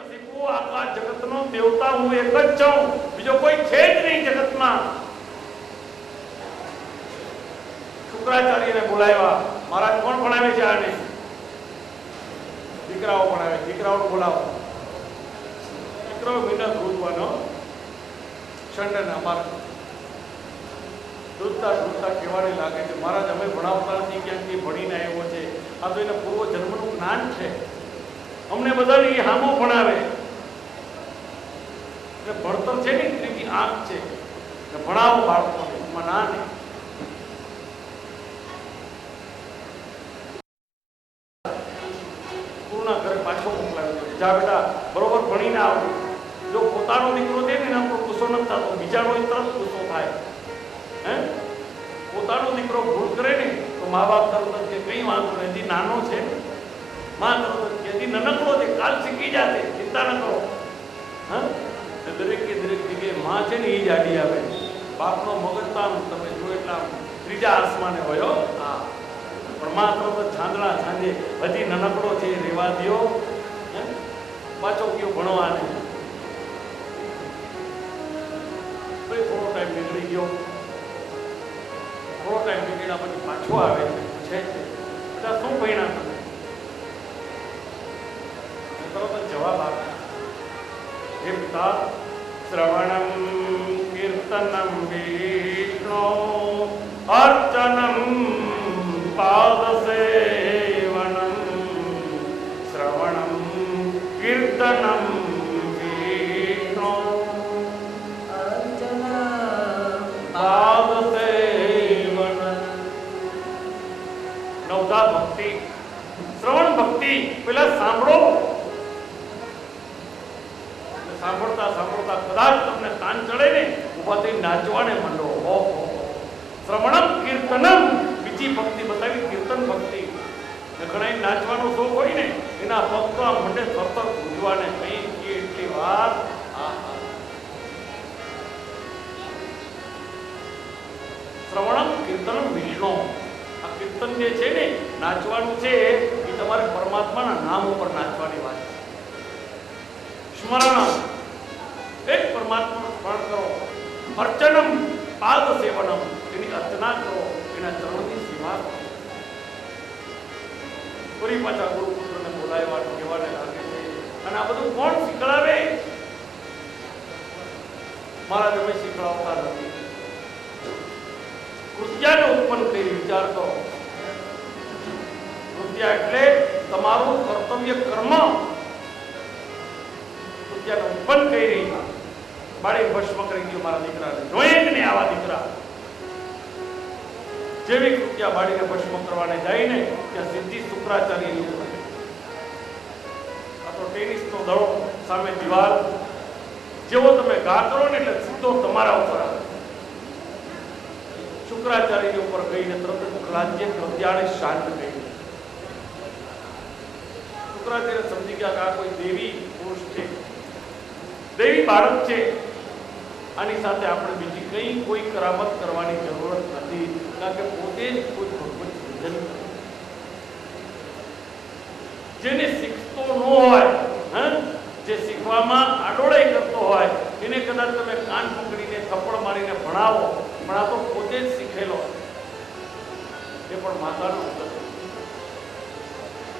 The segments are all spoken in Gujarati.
કશિપુ આખા જગતનો દેવતા હું એક જ છું, બીજો કોઈ છે જ નહીં જગતમાં. શુક્રાચાર્યને બોલાવ્યા. મહારાજ કોણ ભણાવે છે આને? દીકરાઓ ભણાવે. દીકરાઓને બોલાવો. દીકરાઓ મહિના ધોધવાનો ક્ષંડના માર્ગ ધોધતા ધોધતા કહેવાને લાગે છે મહારાજ અમે ભણાવતા નથી, ક્યાંકથી ભણીને આવ્યો છે, આ તો એના પૂર્વ જન્મનું જ્ઞાન છે, અમને બધાને એ હામો ભણાવે. ભણતર છે ને ત્રીજી આંખ છે, ભણાવો બાળકોને, એમાં ના નહીં. ગુરુના ઘરે પાછો મોકલાવ્યો, જા બેટા બરોબર ભણીને આવો. જો પોતાનો દીકરો છે ને તો ગુસ્સો નથી થતો, બીજાનો તરત ગુસ્સો થાય. હે પોતાનો દીકરો ભૂલ કરે ને તો મા બાપ તરત કે કઈ વાંધો નથી, નાનો છે, માં તરત કે નનકડો છે, કાલ શીખી જશે, ચિંતા ન કરો. હા દરેક કે દરેક જગ્યાએ માં છે ને એ જ આડી આવે. બાપનો મગજ તામ તમે જો એટલા ત્રીજા આસમાને હોય. હા પણ માં તરત છાંદડા છાંજે હજી નનકડો છે, રેવા દો, પાછો કયો ભણવાને. થોડો ટાઈમ નીકળી ગયો, થોડો ટાઈમ નીકળ્યા પછી પાછો આવે છે બેટા શું ભણ્યા તમે? તરત જ જવાબ આપે, હે પિતા શ્રવણમ કીર્તનમ વિષ્ણુ અર્ચનમ પાદસેવનમ શ્રવણમ કીર્તનમ વિષ્ણુ અર્ચનમ પાદસેવનમ. નવધા ભક્તિ, શ્રવણ ભક્તિ. પેલા સાંભળો, સાંભળતા સાંભળતા કદાચ તમને તાન ચડે ને, ઉભા થઈ નાચવાને માંડો. શ્રવણમ કીર્તનમ, બીજી ભક્તિ બતાવી કીર્તન ભક્તિ. ઘણા નાચવાનો શોખ હોય ને એના ભક્ત આ મંડે સતત પૂજવાને કઈ એટલી વાર. શ્રવણમ કીર્તનમ વિષ્ણુ. આ કીર્તન જે છે ને નાચવાનું છે એ તમારે પરમાત્માના નામ ઉપર નાચવાની વાત છે. સ્મરણ, એક પરમાત્માનું સ્મરણ કરો. અર્ચનમ પાદ સેવનમ, એની અર્ચના કરો, એના ચરણની સેવા કરો. ફરી પાછા ગુરુપુત્રને બોલાવ્યા કહેવાને લાગે છે. અને આ બધું કોણ શીખડાવે? મારા તમે શીખડાવતા નથી. કૃત્યાને ઉત્પન્ન કરી વિચાર કરો. કૃત્યા એટલે તમારું કર્તવ્ય કર્મ. ઉત્પન્ન કરી બાળી ભસ્મ કરી ગયો મારા દીકરાને. જોઈએ કે નહીં આવા દીકરા? જેવી કૃત્યા બાળીને ભસ્મ કરવાને જાય ને ત્યાં સીધી શુક્રાચાર્યની ઉપર. આ તો ટેનિસનો દડો સામે દિવાલ, જેવો તમે ઘા કરો ને એટલે સીધો તમારા ઉપર આવે. શુક્રાચાર્યની ઉપર ગઈને તરત રાજ્ય કૃત્યાને શાંત કરી. શુક્રાચાર્ય સમજી ગયા કે આ કોઈ દેવી પુરુષ છે, દેવી બાળક છે, આની સાથે આપણે બીજી કઈ કોઈ કરામત કરવાની જરૂરત નથી, કારણ કે પોતે જ કોઈ ભગવત સર્જન જેને શીખતો ન હોય, જે શીખવામાં આડોળાઈ કરતો હોય, એને કદાચ તમે કાન પકડીને થપ્પડ મારીને ભણાવો, પણ આ તો પોતે જ શીખેલો, એ પણ માતાનો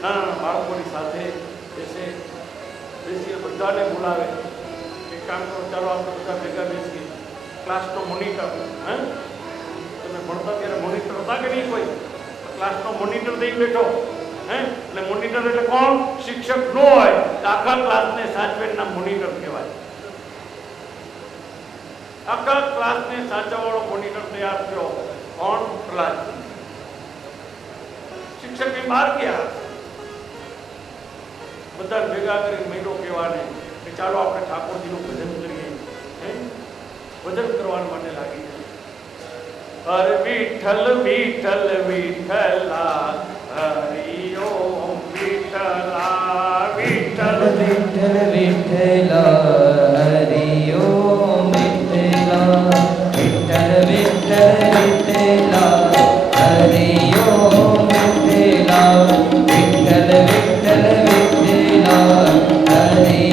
નાના બાળકોની સાથે બેસીને બધાને બોલાવે. એક કામ કરો, ચાલો આપણે બધા ભેગા બેસીએ. ક્લાસનો મોનિટર, તમે ભણતા ત્યારે મોનિટર હતા કે નહીં? કોઈ ક્લાસનો મોનિટર દઈ બેઠો. એટલે મોનિટર એટલે કોણ? શિક્ષક ન હોય આખા ક્લાસને સાચવેના મોનિટર કહેવાય. આખા ક્લાસને સાચવવાળો મોનિટર તૈયાર થયો. કોણ? પ્રહલાદ. શિક્ષકની બહાર ગયા, બધા ભેગા કરી મહિનો કહેવાને કે ચાલો આપણે ઠાકોરજીનું ભજન કરીએ. ભજન કરવા માટે લાગી ગયા. હરે વિઠ્ઠલ વિઠ્ઠલ વિઠ્ઠલા, હરિ ઓમ વિઠ્ઠલા, વિઠ્ઠલ વિઠ્ઠલ વિઠ્ઠલા, હરિ ઓમ વિઠ્ઠલા, વિઠ્ઠલ વિઠ્ઠલ વિઠ્ઠલા, હરિ ઓમ વિઠ્ઠલા, વિઠ્ઠલ વિઠ્ઠલ વિઠ્ઠલા, હરિ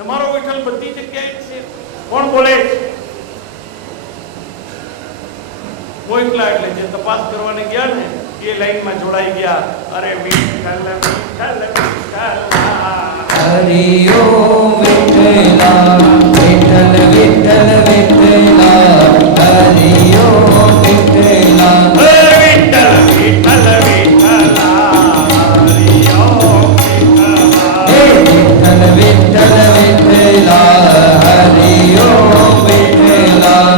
તમારો વિઠ્ઠલ બધી જગ્યાએ છે. કોણ બોલે છે? મોકલા એટલે જે તપાસ કરવાને ગયા ને એ લાઈનમાં જોડાઈ ગયા. અરે વિઠ્ઠલ વિઠ્ઠલ વિઠ્ઠલ હરિ ઓમ વિઠ્ઠલા વિઠ્ઠલ વિઠ્ઠલ વિઠ્ઠલા હરિ ઓમ વિઠ્ઠલા વિઠ્ઠલ વિઠ્ઠલ વિઠ્ઠલા હરિ ઓમ વિઠ્ઠલા વિઠ્ઠલ વિઠ્ઠલ વિઠ્ઠલા હરિ ઓમ વિઠ્ઠલા.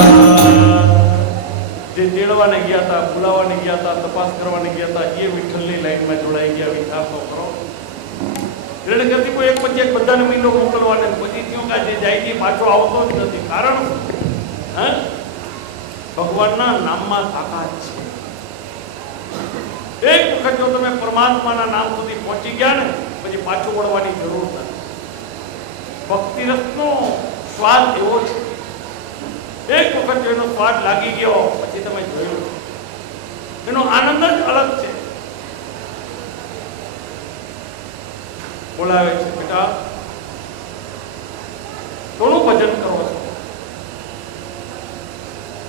જે તેડવાને ગયા હતા, બોલાવવાને ગયા હતા, તપાસ કરવાને ગયા હતા, એ વિઠ્ઠલની લાઈનમાં જોડાઈ ગયા. વિચાર તો કરો. એટલે કરતી કોઈ એક પછી એક બધાને મહિનો મોકલવાને પછી થયું કે જે જાય છે પાછો આવતો જ નથી. કારણ હે ભગવાનના નામમાં તાકાત છે. એક વખત જો તમે પરમાત્માના નામ સુધી પહોંચી ગયા ને પછી પાછું વળવાની જરૂર નથી. ભક્તિ રસનો સ્વાદ એવો છે. એક વખત એનો સ્વાદ લાગી ગયો પછી તમે જોયું એનો આનંદ જ અલગ છે. બોલાવે છે, બેટા થોડું ભજન કરો છો.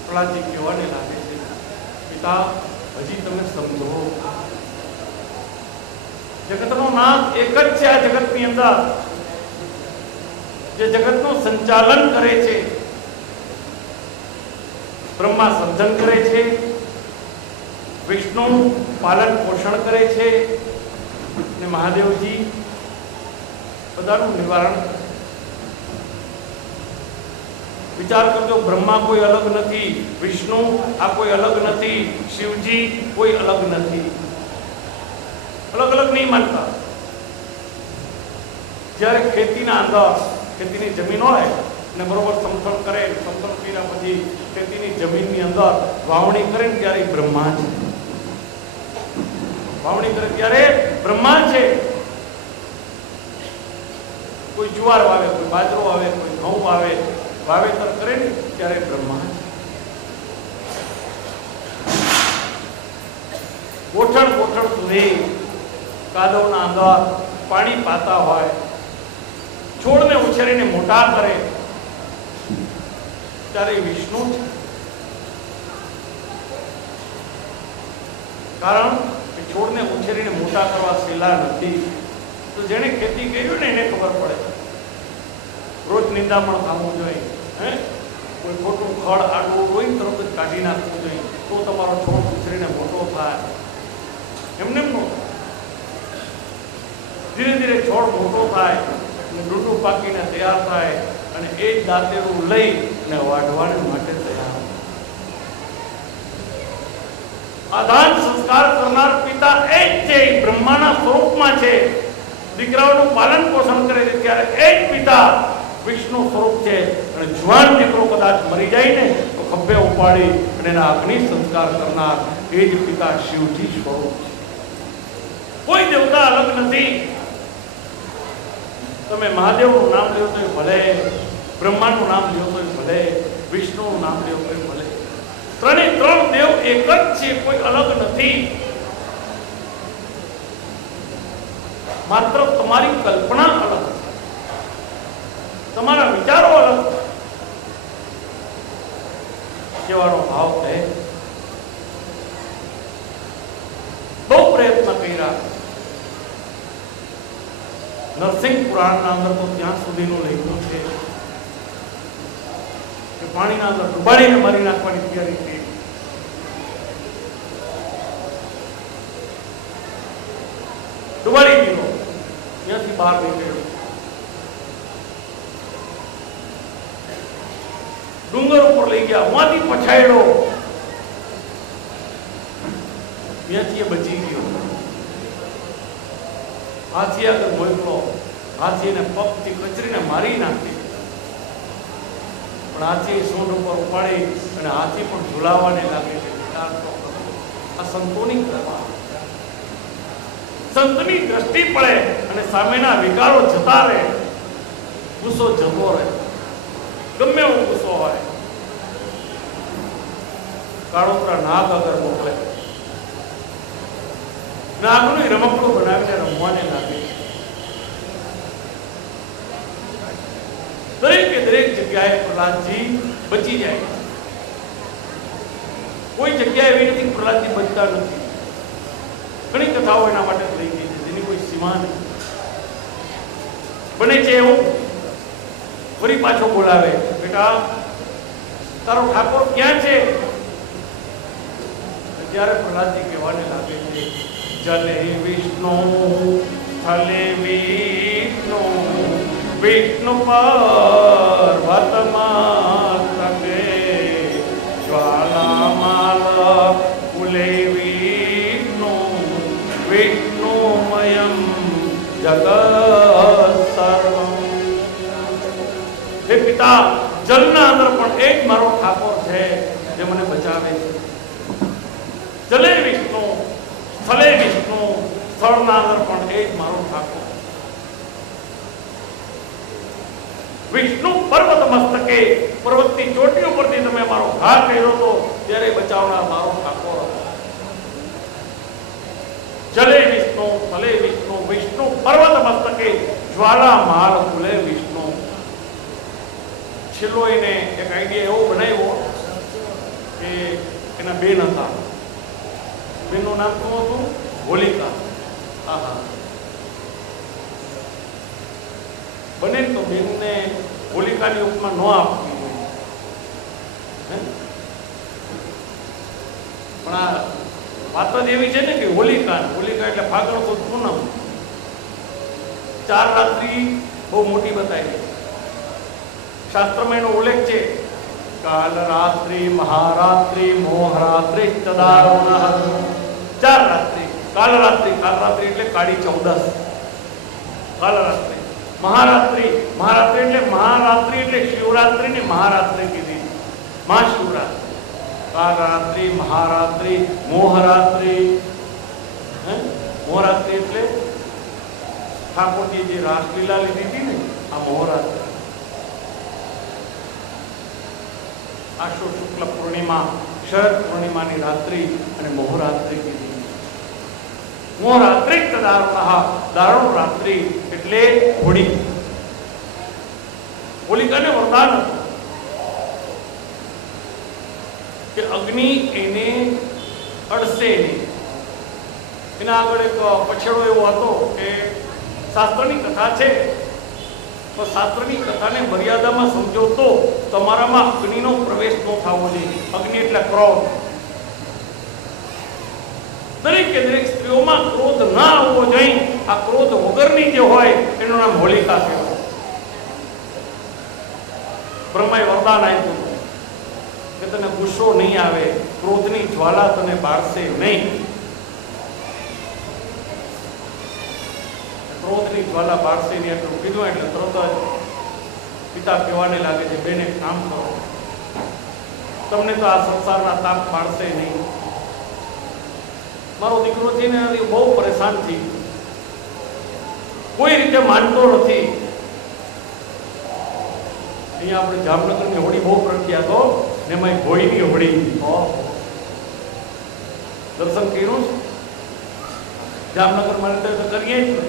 પ્રહલાદજી કહેવાને લાગે છે, પિતા હજી તમે સમજો. જગતનો નાથ એક જ છે. આ જગતની અંદર જે જગતનું સંચાલન કરે છે, બ્રહ્મા સર્જન કરે છે, વિષ્ણુ પાલન પોષણ કરે છે અને મહાદેવજી બધાનું નિવારણ કરે. વિચાર કરજો, બ્રહ્મા કોઈ અલગ નથી, વિષ્ણુ આ કોઈ અલગ નથી, શિવજી કોઈ અલગ નથી. અલગ અલગ નહીં માનતા. જ્યારે ખેતીના અંદર ખેતીની જમીન હોય અને બરોબર સમથણ કરે, સમથણ કર્યા પછી ખેતીની જમીનની અંદર વાવણી કરે ને ત્યારે બ્રહ્મા છે. વાવણી કરે ત્યારે બ્રહ્મા છે. કોઈ જુવાર વાવે, કોઈ બાજરો વાવે, કોઈ ઘઉં વાવે, વાવેતર કરે ને ત્યારે બ્રહ્મા છે. ગોઠણ ગોઠણ સુધી કાદવના અંદર પાણી પાતા હોય, છોડને ઉછેરીને મોટા કરે ત્યારે વિષ્ણુ છે. કારણ કે છોડને ઉછેરીને મોટા કરવા સહેલા નથી. તો જેને ખેતી કર્યું ને એને ખબર પડે. રોજ નિંદામણ થવું જોઈએ. કોઈ ખોટું ખડ આડવું હોય તરત જ કાઢી નાખવું જોઈએ, તો તમારો છોડ ઉછેરીને મોટો થાય. એમને એમ નો ધીરે ધીરે છોડ મોટો થાય અને ડૂંડું પાકીને તૈયાર થાય અને એ જ દાંતેરું લઈ અને વાઢવાને માટે તૈયાર. આધાન સંસ્કાર કરનાર પિતા એ જ છે, બ્રહ્માના સ્વરૂપમાં છે. દીકરાઓનું પાલન પોષણ કરે છે ત્યારે એ જ પિતા વિષ્ણુ સ્વરૂપ છે. અને જુવાન દીકરો કદાચ મરી જાય ને તો ખભે ઉપાડી અને એના અગ્નિ સંસ્કાર કરનાર એ જ પિતા શિવજી સ્વરૂપ છે. કોઈ દેવતા અલગ નથી. તમે મહાદેવનું નામ લ્યો તો ભલે, બ્રહ્માનું નામ લ્યો તો ભલે, વિષ્ણુનું નામ લ્યો તો ભલે. ત્રણે ત્રણ દેવ એક જ છે, કોઈ અલગ નથી. માત્ર તમારી કલ્પના અલગ, તમારા વિચારો અલગ. કહેવાનો ભાવ છે બહુ પ્રયત્ન કર્યા. નરસિંહ પુરાણના અંદર તો ત્યાં સુધીનું લખ્યું છે કે પાણીના અંદર ડુબાડીને મારી નાખવાની તૈયારી થઈ. ડુબાડી દીધો, ત્યાંથી બહાર નીકળ્યો. ડુંગર ઉપર લઈ ગયા, ઉમાંથી પછાડ્યો, ત્યાંથી એ બચી ગયો. હાથી આગળ મોકલો, હાથી એને પગથી કચરીને મારી નાખી. પણ હાથી સૂંઢ ઉપર ઉપાડી અને હાથી પણ ઝુલાવાને લાગે છે. આ સંતોની કૃપા. સંતની દ્રષ્ટિ પડે અને સામેના વિકારો જતા રહે, ગુસ્સો જતો રહે, ગમે એવો ગુસ્સો હોય. કાળોતરા નાગ અગર મોકલે, નાગનું રમકડું બનાવીને રમવાને લાગે. દરેકે દરેક જગ્યાએ પ્રહલાદજી બચી જાય. કોઈ જગ્યા એવી નથી કે પ્રહલાદજી બચતા નથી. ઘણી કથાઓ એના માટે થઈ ગઈ છે જેની કોઈ સીમા નથી. બને છે એવું ફરી પાછો બોલાવે, બેટા તારો ઠાકોર ક્યાં છે? ત્યારે પ્રહલાદજી કહેવાને લાગે છે, જલે વિષ્ણુ સ્થલે વિષ્ણુ વિષ્ણુ પર્વતમાં તકે જ્વાલામાલ કુલે વિષ્ણુ વિષ્ણુમયમ જગત સર્વમ. હે પિતા, જલના અંદર પણ એક મારો ઠાકોર છે જે મને બચાવે છે. જલે વિષ્ણુ સ્થલે વિષ્ણુ, સ્થળના અંદર પણ એક મારો ઠાકોર. વિષ્ણુ પર્વત મસ્તકે, પર્વતની ચોટી ઉપરથી તમે મારો ઘા કર્યો હતો ત્યારે બચાવનાર મારો ઠાકોર હતો. જલે વિષ્ણુ સ્થલે વિષ્ણુ વિષ્ણુ પર્વત મસ્તકે જ્વાલા માલ કુલે વિષ્ણુ. છેલ્લો એને એક આઈડિયા એવો બનાવ્યો કે એના બેન હતા. બેનનું નામ શું હતું? હોલિકા. બને તો બેનને હોલિકાની ઉપમા ન આપવી જોઈએ. પણ આ વાત જ એવી છે ને કે હોલિકા એટલે ફાગણ સુદ પૂનમ, 4 રાત્રિ બહુ મોટી બતાવી. શાસ્ત્રમાં એનો ઉલ્લેખ છે, કાલ રાત્રિ મહારાત્રિ મોહરાત્રિ તદારુણ. 4 રાત્રિ. કાલ રાત્રિ એટલે કાળી 14. કાલ રાત્રિ. મહારાત્રિ એટલે શિવરાત્રિ ને મહારાત્રિ કીધી, મહાશિવરાત્રિ. કાલ રાત્રિ, મહારાત્રિ, મોહરાત્રિ. મોહરાત્રિ એટલે ઠાકોરજી જે રાસલીલા લીધી હતી ને, આ મોહરાત્રિ. આશો શુક્લ પૂર્ણિમા, શરદ પૂર્ણિમાની રાત્રિ અને મોહરાત્રિ કીધી. મોહરાત્રિ તદારુણઃ, દારુણ રાત્રિ એટલે હોળી. હોલિકાને વરદાન હતું કે અગ્નિ એને અડશે નહીં. એના આગળ એક પછેડો એવો હતો કે શાસ્ત્રની કથા છે, તો શાસ્ત્રની કથાને મર્યાદામાં સમજો તો તમારામાં અગ્નિનો પ્રવેશ ન થવો જોઈએ. અગ્નિ એટલે ક્રોધ. દરેકે દરેક સ્ત્રીઓમાં ક્રોધ ના આવવો જોઈએ. આ ક્રોધ વગરની જે હોય એનું નામ હોલિકા કહેવાય. બ્રહ્માએ વરદાન આપ્યું કે તને ગુસ્સો નહીં આવે, ક્રોધની જ્વાલા તને બાળશે નહીં. ક્રોધની જ્વાલા બાળશે નહીં એટલું કીધું એટલે તરત જ પિતા કહેવાને લાગે છે, બેન એક કામ કરો, તમને તો આ સંસારના તાપ બાળશે નહીં. મારો દીકરો છે ને બહુ પરેશાન થઈ ગયો, કોઈ રીતે માનતો નથી. અહીંયા આપણે જામનગરની હોળી બહુ પ્રખ્યાત હો, ને એમાં ભોયની હોળી. દર્શન કર્યું છે જામનગરમાં? તો કરીએ જ ને.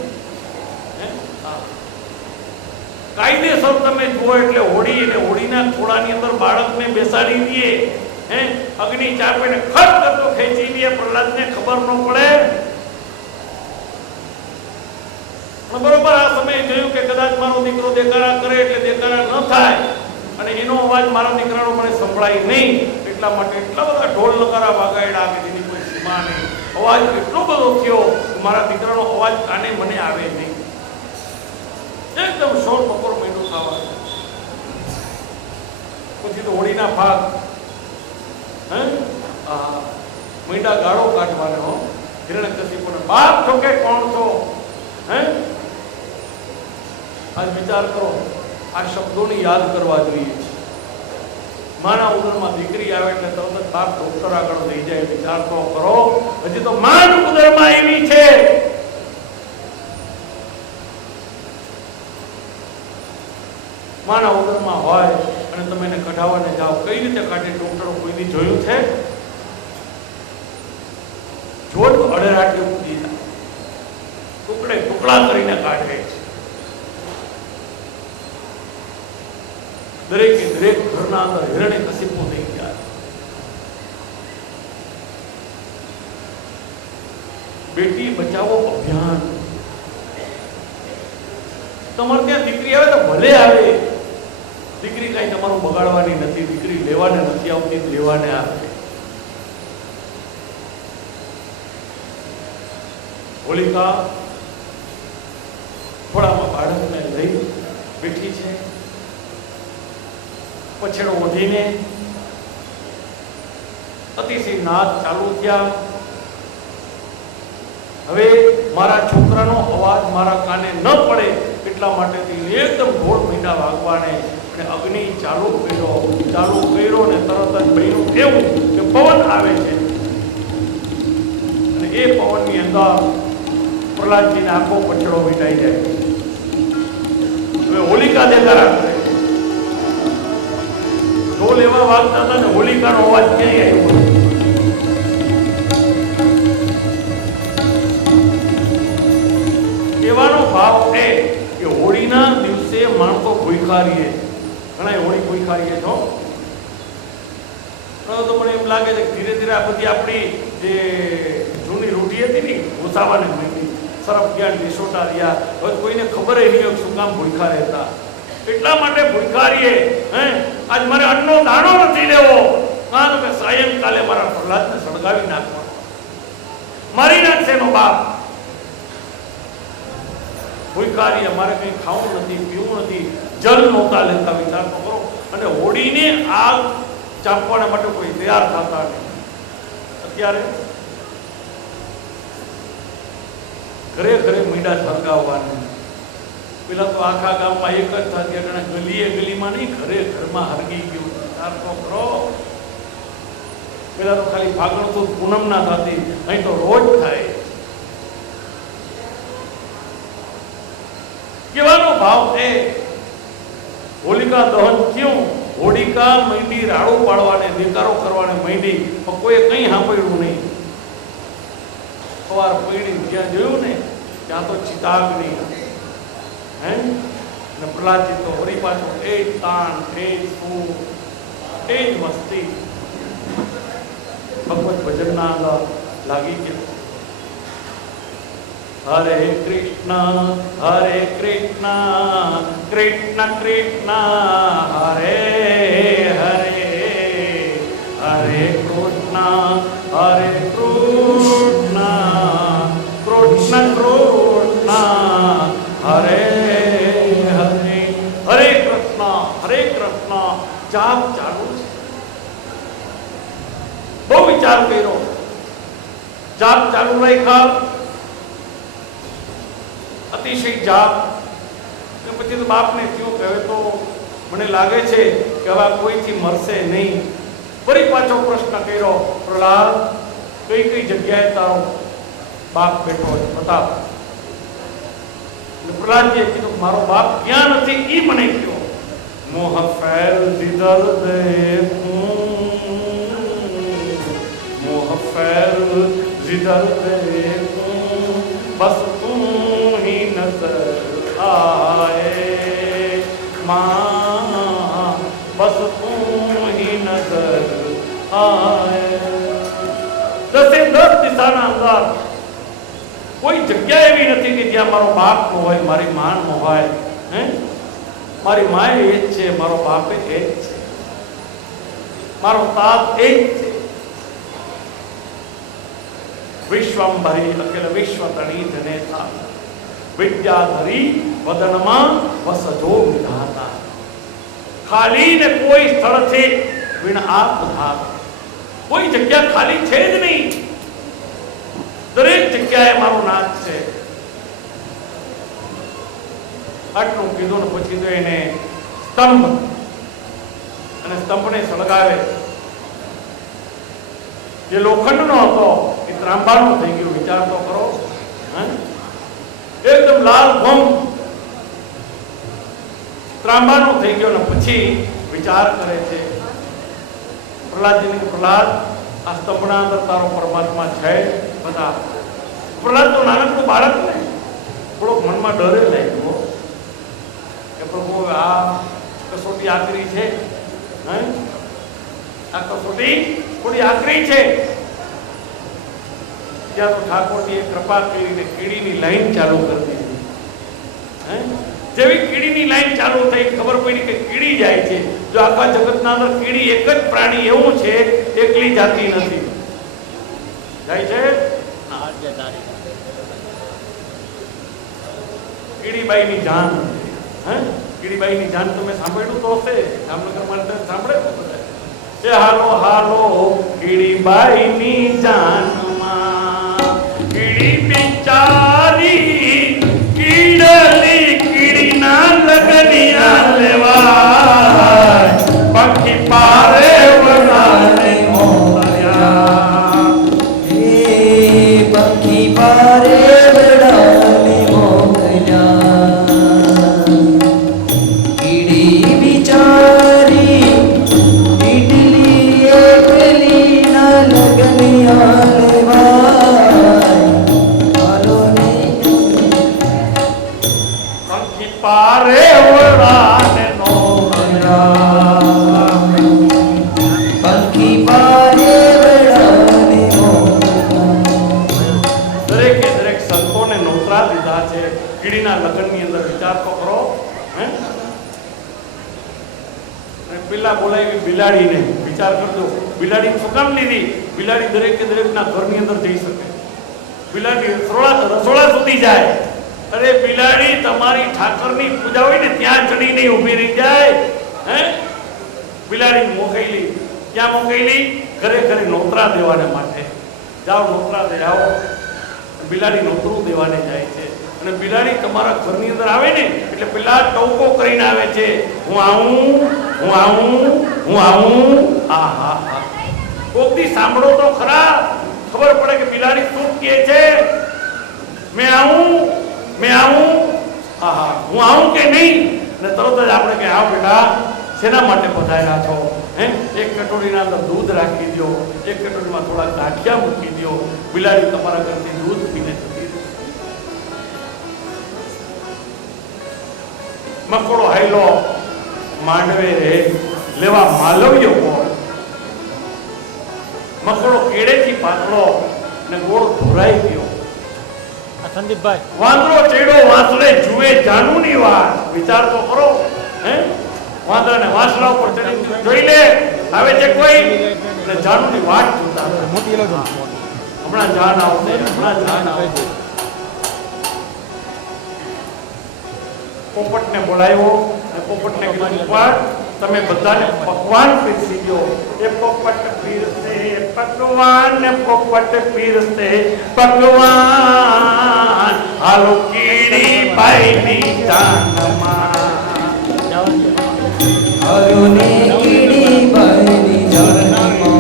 કાયદેસર તમે જુઓ એટલે હોળી, અને હોળીના ખોળાની અંદર બાળકને બેસાડી દઈએ, અગ્નિ ચાપીને ખટ કરતો ખેંચી દઈએ, પ્રહલાદને ખબર ન પડે. બરોબર આ સમયે જોયું કે કદાચ મારો દીકરો દેકારા કરે એટલે દેકારા ન થાય, અને એનો અવાજ મારા દીકરાનો મને સંભળાય નહીં, એટલા માટે એટલા બધા ઢોલ નકારા વાગાડ્યા કે જેની કોઈ સીમા નહીં. અવાજ એટલો બધો થયો કે મારા દીકરાનો અવાજ કાને મને આવે નહીં. એકદમ શોર બપોર મહિનો થવા. પછી તો હોળીના ભાગ મહિના ગાળો કાઢવાનો. હિરણ્યકશિપુને બાપ છો કે કોણ છો? આજ વિચાર કરો, આ શબ્દોને યાદ કરવા જોઈએ. માના ઉદરમાં દીકરી આવે એટલે તરત જ બાપ ડોક્ટર આગળ લઈ જાય. વિચાર તો કરો, હજી તો માન ઉદરમાં આવી છે. માના ઉદરમાં હોય અને તમે એને કઢાવવાને જાઓ, કઈ રીતે કાઢે ડોક્ટરો કોઈની જોયું છે? જોડ અડેરાટે ઉડી જાય, ટુકડે ટુકડા કરીને કાઢે છે. દરેકે દરેક ઘરના અંદર હિરણ્યકશિપુ થઈ ગયા. બેટી બચાવો અભિયાન. તમારે ત્યાં દીકરી આવે તો ભલે આવે, દીકરી કઈ તમારું બગાડવાની નથી, દીકરી લેવાને નથી આવતી, લેવાને આવે. હોલિકા થોડામાં બાળકને લઈ બેઠી છે, પછેડો ઓઢીને અતિશય નાદ ચાલુ થયા. હવે મારા છોકરાનો અવાજ મારા કાને ન પડે એટલા માટે એકદમ ઢોળ મીંડા વાગવાને અને અગ્નિ ચાલુ કર્યો ને તરત જ બન્યું એવું કે પવન આવે છે અને એ પવનની અંદર પ્રહલાદજીને આખો પછડો વીંટાઈ જાય. હવે હોલિકા દેખાડા કરે, ઢોલ એવા વાગતા હતા ને હોલિકાનો અવાજ ક્યાંય આવ્યો. કહેવાનો ભાવ એ કે હોળીના દિવસે માણસો ભૂખ્યા રહીએ. ઘણા હોળી ભૂખ્યા રહીએ છો, તો મને એમ લાગે છે કે ધીરે ધીરે આ બધી આપણી જે જૂની રૂઢી હતી ને ઘુસાવાને માંડી, સરફ ગયા, ડિસોટા રહ્યા, હવે કોઈને ખબર નહીં શું કામ ભૂખ્યા રહેતા. એટલા માટે ભૂખ્યા રહીએ. આજ મારે અન્નનો દાણો નથી લેવો, કારણ કે સાયંકાલે મારા પ્રહલાદને સળગાવી નાખવાનો, મારી નાખશે એનો બાપ. ભૂખારી અમારે કંઈ ખાવું નથી, પીવું નથી, જલ નહોતા લેતા. વિચાર તો કરો. અને હોળીને આગ ચાપવાના માટે કોઈ તૈયાર થતા નહીં. અત્યારે ઘરે ઘરે મીંડા સળગાવવાના. પેલા તો આખા ગામમાં એક જ થતી, ગલીએ ગલીમાં નહીં, ઘરે ઘરમાં હરગી ગયું. વિચાર તો કરો. પેલા તો ખાલી ફાગણ તો પૂનમ ના થતી, અહીં તો રોજ થાય. કેવાનો ભાવ એ હોલિકા દહન ક્યું? હોલિકા માંડી રાડો પાડવાને, દેકારો કરવાને માંડી, પણ કોઈ કંઈ સાંભળ્યું નહીં. સવાર પડી જ્યાં જોયું ને ત્યાં તો ચિતાગ્નિ. હે ને પ્રહલાદજી તો વળી પાછો એ જ તાણ, એ જ સૂર, એ જ મસ્તી, ભગવત ભજનના અંદર લાગી ગયા. હરે કૃષ્ણ કૃષ્ણ કૃષ્ણ હરે હરે, હરે કૃષ્ણ કૃષ્ણ કૃષ્ણ કૃષ્ણ હરે હરે, હરે કૃષ્ણ જાપ ચાલુ છે. બહુ વિચાર કર્યો, જાપ ચાલુ રાખ્યા, અતિશય જાપ. પછી તો બાપને થયું કે હવે તો મને લાગે છે કે હવે કોઈથી મળશે નહીં. ફરી પાછો પ્રશ્ન કર્યો, પ્રહલાદ કઈ કઈ જગ્યાએ તારો બાપ બેઠો છે બતાવ. પ્રહલાદજીએ કીધું મારો બાપ ક્યાં નથી એ મને કહ્યો. મોહ ફેલ દિદર દેખું, મોહ ફેલ દિદર દેખું, બસ તું ही नजर आए माँ, बस તું ही नजर आए. 10 દિશાના અંદર કોઈ જગ્યા એવી નથી કે જ્યાં મારો બાપ હોય, મારી માન હોય. મારી માએ એ જ છે, મારો બાપે એ જ છે, મારો તાત એ જ છે. વિશ્વંભરી અખિલ વિશ્વ તણી જનેતા, વિદ્યાધરી વદનમાં વસજો વિધાતા. ખાલી ને કોઈ સ્થળથી વિણ આપ ધાર. કોઈ જગ્યા ખાલી છે જ નહીં, દરેક જગ્યાએ મારો નાથ છે. આટલું કીધું ને પછી તો એને સ્તંભ અને સ્તંભને સળગાવે. જે લોખંડનો હતો એ ત્રાંબાનો થઈ ગયો. વિચાર તો કરો. એકદમ લાલ ભમ ત્રાંબાનો થઈ ગયો. ને પછી વિચાર કરે છે પ્રહલાદજીને, પ્રહલાદ આ સ્તંભના અંદર તારો પરમાત્મા છે બધા. પ્રહલાદ તો નાનકડું બાળક ને થોડોક મનમાં ડરે લાગ્યો કે પ્રભુ આ कसोटी आकरी है, हैं? आ कसोटी थोड़ी आकरी है। क्या तो ठाकुर जी कृपा करीने कीड़ीनी लाइन चालू कर दी, हैं? जेवी कीड़ीनी लाइन चालू थई खबर पड़ी कि कीड़ी जाय छे। जो आखा जगतना अंदर कीड़ी एक ज प्राणी एवुं छे, एकली जाती नथी, जाय छे कीड़ीबाईनी जान, हैं? कीड़ीबाईनी जान તમે સાંભળ્યું તો હશે, જામનગર માટે સાંભળે તો બધા એ હાલો હાલો कीड़ीबाईनी જાનમાં कीड़ी बिचारी कीड़ली कीड़ीना लगनिया लेवाय पक्षी पारे वनाने मोहया पक्षी पारे वनाने मोहया कीड़ी बिचारी इडली एकली ना लगनिया पारे वराने नोया पंखी पारे वराने दरेक के दरेक संतों ने नोतरा दीधा छे कीड़ीना लगननी अंदर विचार तो करो, हैं? पेला बोलावी बिलाड़ी ने विचार करजो, बिलाड़ी શું કામ લીધી? બિલાડી દરેક કે દરેકના ઘરની અંદર જઈ શકે, બિલાડી રસોડા સુધી જાય। अरे बिलाड़ी तमारी ठाकरनी पूजा होय ने त्या चढ़ी नहीं ऊभी रही जाए, हैं? बिलाड़ी मोकली क्या मोकली घरे घरे नोतरा देवाने माटे जाओ नोतरा दे आओ। बिलाड़ी नोतरू देवाने जाय छे અને બિલાડી તમારા ઘરની અંદર આવે ને એટલે પેલા ટોકો કરીને આવે છે, હું આવું હું આવું હું આવું। આહા હા કોકથી સાંભળો તો ખરા, ખબર પડે કે બિલાડી શું કહે છે, मैं आऊं मैं आऊं, हाँ हूँ आऊं के नहीं ने तरत ज आपणे के आओ बेटा सेना माटे पधार्या छो, हैं? एक कटोरीना अंदर दूध राखी दो, एक कटोरीमां थोड़ा गांठिया मूकी दो, बिलाड़ी तमारा घरथी दूध पीने जती रहे। मकोड़ो हायलो मांडवे रे लेवा मालव्य हो, मकोड़ो केड़ेथी पातळो ने गोળ ધોરાઈ ગયો। संदीप भाई वांदरो चेड़ो वांसड़े जुए जानूनी વાત વિચાર તો કરો, हैं? વાંદરાને વાંસળા ઉપર ચડી જોઈ લે આવે છે કોઈ ને જાનુની વાત જોતા मोटी लो जो હમણાં જાન આવશે, હમણાં જાન આવશે। પોપટને બોલાવ્યો અને પોપટને કીધું પોપટ તમે બધાને પકવાન પીરસી દો। એ પોપટ પીરસે પકવાન ને પોપટ પીરસે પકવાન હાલો कीड़ीबाईनी જાનમાં अरुणे कीड़ीबाईनी जानमा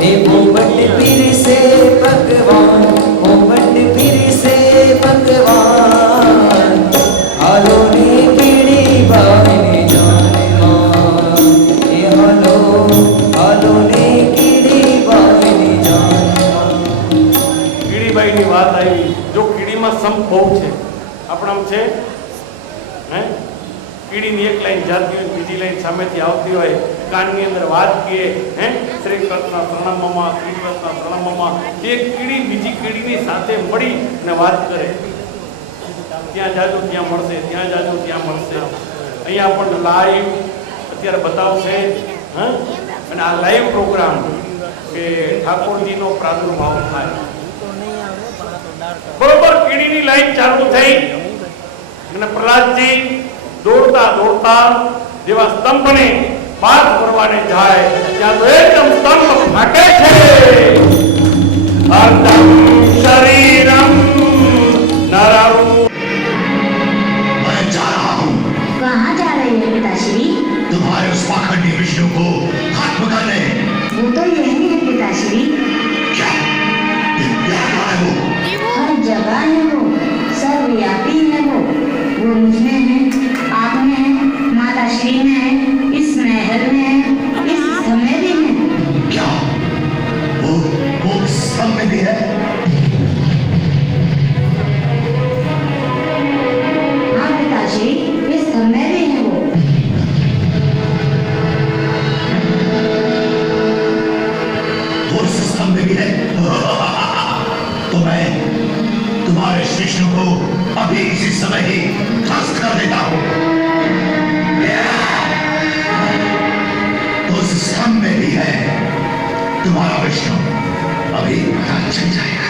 हे पोपट पीरसे पकवान पोपट पीरसे पकवान अरुणे कीड़ीबाईनी जानमा हे हलो अरुणे कीड़ीबाईनी जानमा। कीड़ीबाईनी વાત આવી, જો કીડીમાં સંપ બહુ છે આપણામાં છે, हैं? कीड़ीनी एक लाइन जाती હોય બીજી લાइन સામેથી આવતી હોય, કાનની અંદર વાત કહે, हैं? શ્રી કૃષ્ણ પ્રણામમાં શ્રી કૃષ્ણ પ્રણામમાં એ કીડી બીજી કીડીની સાથે મળી અને વાત કરે, ત્યાં જાજો ત્યાં મળશે, ત્યાં જાજો ત્યાં મળશે। અહીંયા આપણને લાઈવ અત્યારે બતાવશે, हैं? અને આ લાઈવ પ્રોગ્રામ કે ઠાકોરજીનો પ્રાદુર્ભાવ થાય બરોબર कीड़ीनी लाइन चालू થઈ અને પ્રહલાદજી દોડતા દોડતા જેવા સ્તંભને પાર કરવાને જાય ત્યાં તો એકદમ સ્તંભ ફાટે છે। અર્ધમ શરીરમ નરરૂ मैं जा रहा हूँ। कहाँ जा रहे हैं पिताश्री? तुम्हारे उस पाखंडी विष्णु को खत्म करने। वो तो यही है पिताश्री, क्या क्या है वो? हर जगह है वो, सर्वव्यापी है वो मुझमें है, आप में है, माताश्री में है, इस महल में है, इस समय भी है। क्या वो सब में भी है? हाँ पिताश्री, इस समय भी है वो। ही ध्वस्त कर देता हूँ। तो उस स्तंभ में भी है तुम्हारा विष्णु, अभी पता चल जाएगा।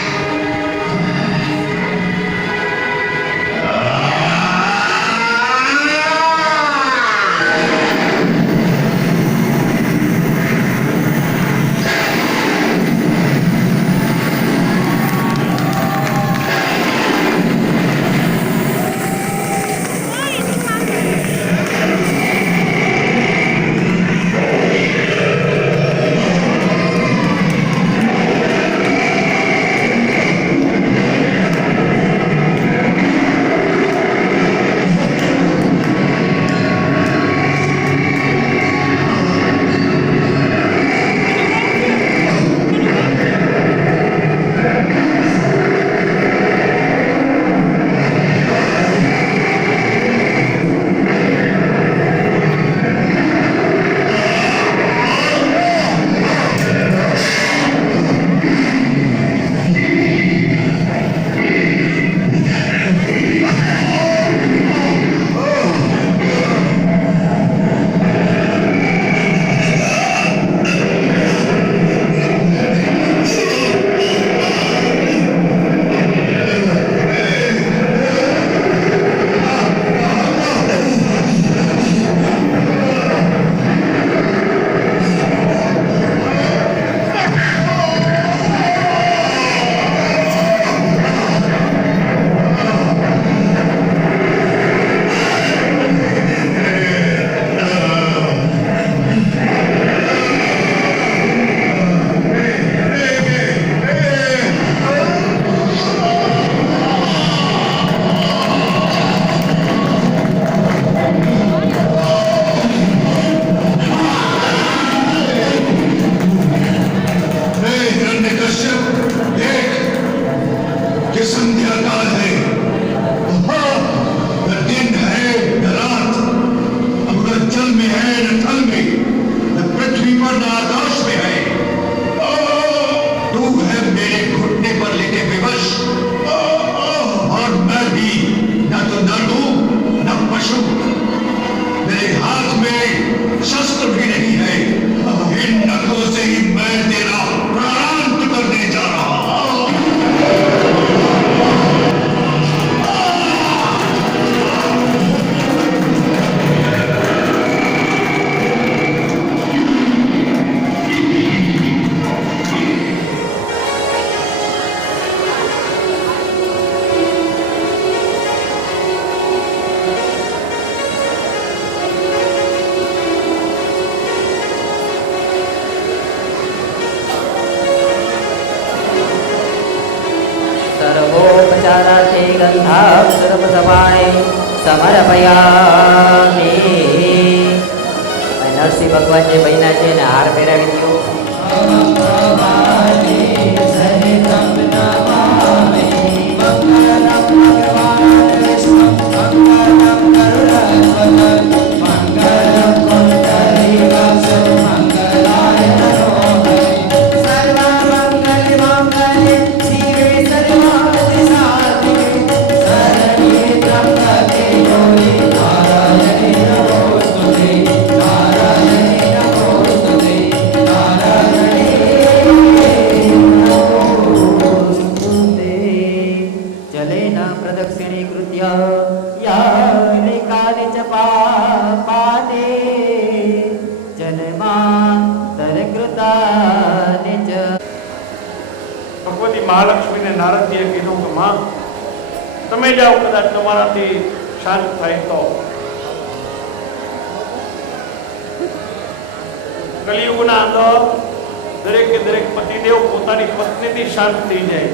सर्वोपचारार्थे गन्धाक्षरपसपाणे समर्पयामि। નરસિંહ ભગવાન જે બન્યા છે એને હાર પહેરાવી દો. ભગવતી મહાલક્ષ્મીને નારદજીએ કીધું કે માં તમે જાઓ, કદાચ તમારાથી શાંત થાય તો. કલિયુગના અંદર દરેકે દરેક પતિદેવ પોતાની પત્નીથી શાંત થઈ જાય.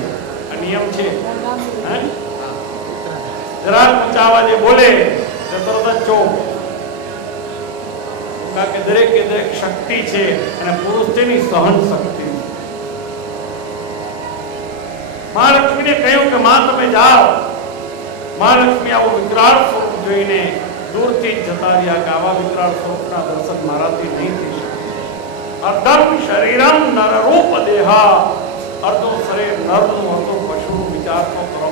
આ નિયમ છે. જરાક ઊંચા અવાજે બોલે તો તરત જ ચોપ. કારણ કે દરેકે દરેક શક્તિ છે અને પુરુષ તેની સહન શક્તિ. મહાલક્ષ્મીને કહ્યું કે માં તમે જાઓ. મહાલક્ષ્મી આવું વિકરાળ સ્વરૂપ જોઈને દૂરથી જ જતા રહ્યા કે આવા વિકરાળ સ્વરૂપના દર્શન મારાથી નહીં થઈ શકે. અર્ધમ શરીરમ નરરૂપ દેહા, અર્ધું શરીર નરનું હતું, પશુનું વિચાર તો કરો.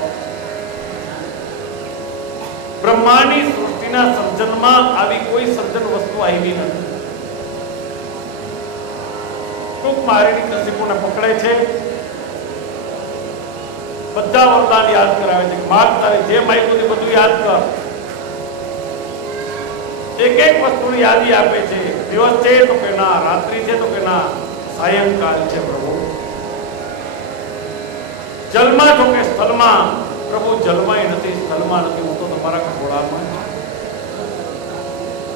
બ્રહ્માની સૃષ્ટિના સર્જનમાં આવી કોઈ સર્જન વસ્તુ આવી નથી. ટૂંકમાં હિરણ્યકશિપુને પકડે છે, બધા વરદાન યાદ કરાવે છે. માગ તારે જે માગ્યું તે બધું યાદ કર. એક એક વસ્તુની યાદી આપે છે. દિવસ છે તો કે ના, રાત્રિ છે તો કે ના, સાયંકાળ છે પ્રભુ. જલમાં છો કે સ્થળમાં? પ્રભુ જલમાં નથી, સ્થળમાં નથી, હું તો તમારા ખોળામાં.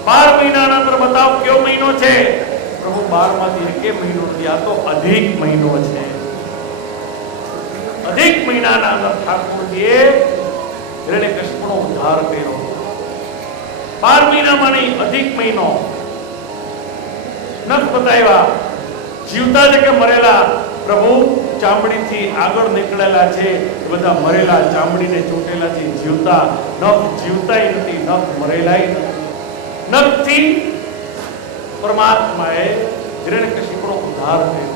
12 મહિનાના અંદર બતાવ કયો મહિનો છે? પ્રભુ 12 માંથી એક મહિનો નથી, આ તો અધિક મહિનો છે. અધિક મહિનાના અંદર ઠાકોરજીએ હિરણ્યકશિપુનો ઉદ્ધાર કર્યો. 12 મહિનામાં નહીં, અધિક મહિનો. નખ બતાવ્યા, જીવતા છે કે મરેલા? પ્રભુ ચામડીથી આગળ નીકળેલા છે, બધા મરેલા, ચામડીને ચોટેલા છે. જીવતા નખ જીવતાય નથી, નખ મરેલાય નથી. નખથી પરમાત્માએ હિરણ્યકશિપુનો ઉદ્ધાર કર્યો.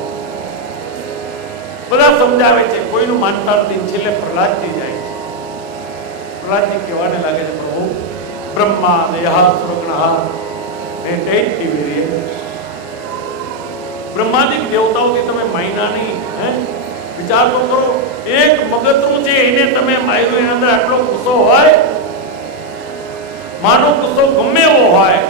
બધા સમજાવે છે, કોઈનું માનતા નથી. છેલ્લે પ્રહલાદજી જાય છે. પ્રહલાદજી કહેવાને લાગે છે, પ્રભુ બ્રહ્મા દેહા સુરગણઃ ને દૈત્ય વીર્ય. બ્રહ્માદિક દેવતાઓથી તમે માયના નહીં. વિચાર તો કરો, એક મગજનું છે એને તમે માર્યું, એની અંદર આટલો ગુસ્સો હોય, માનો ગુસ્સો ગમે એવો હોય,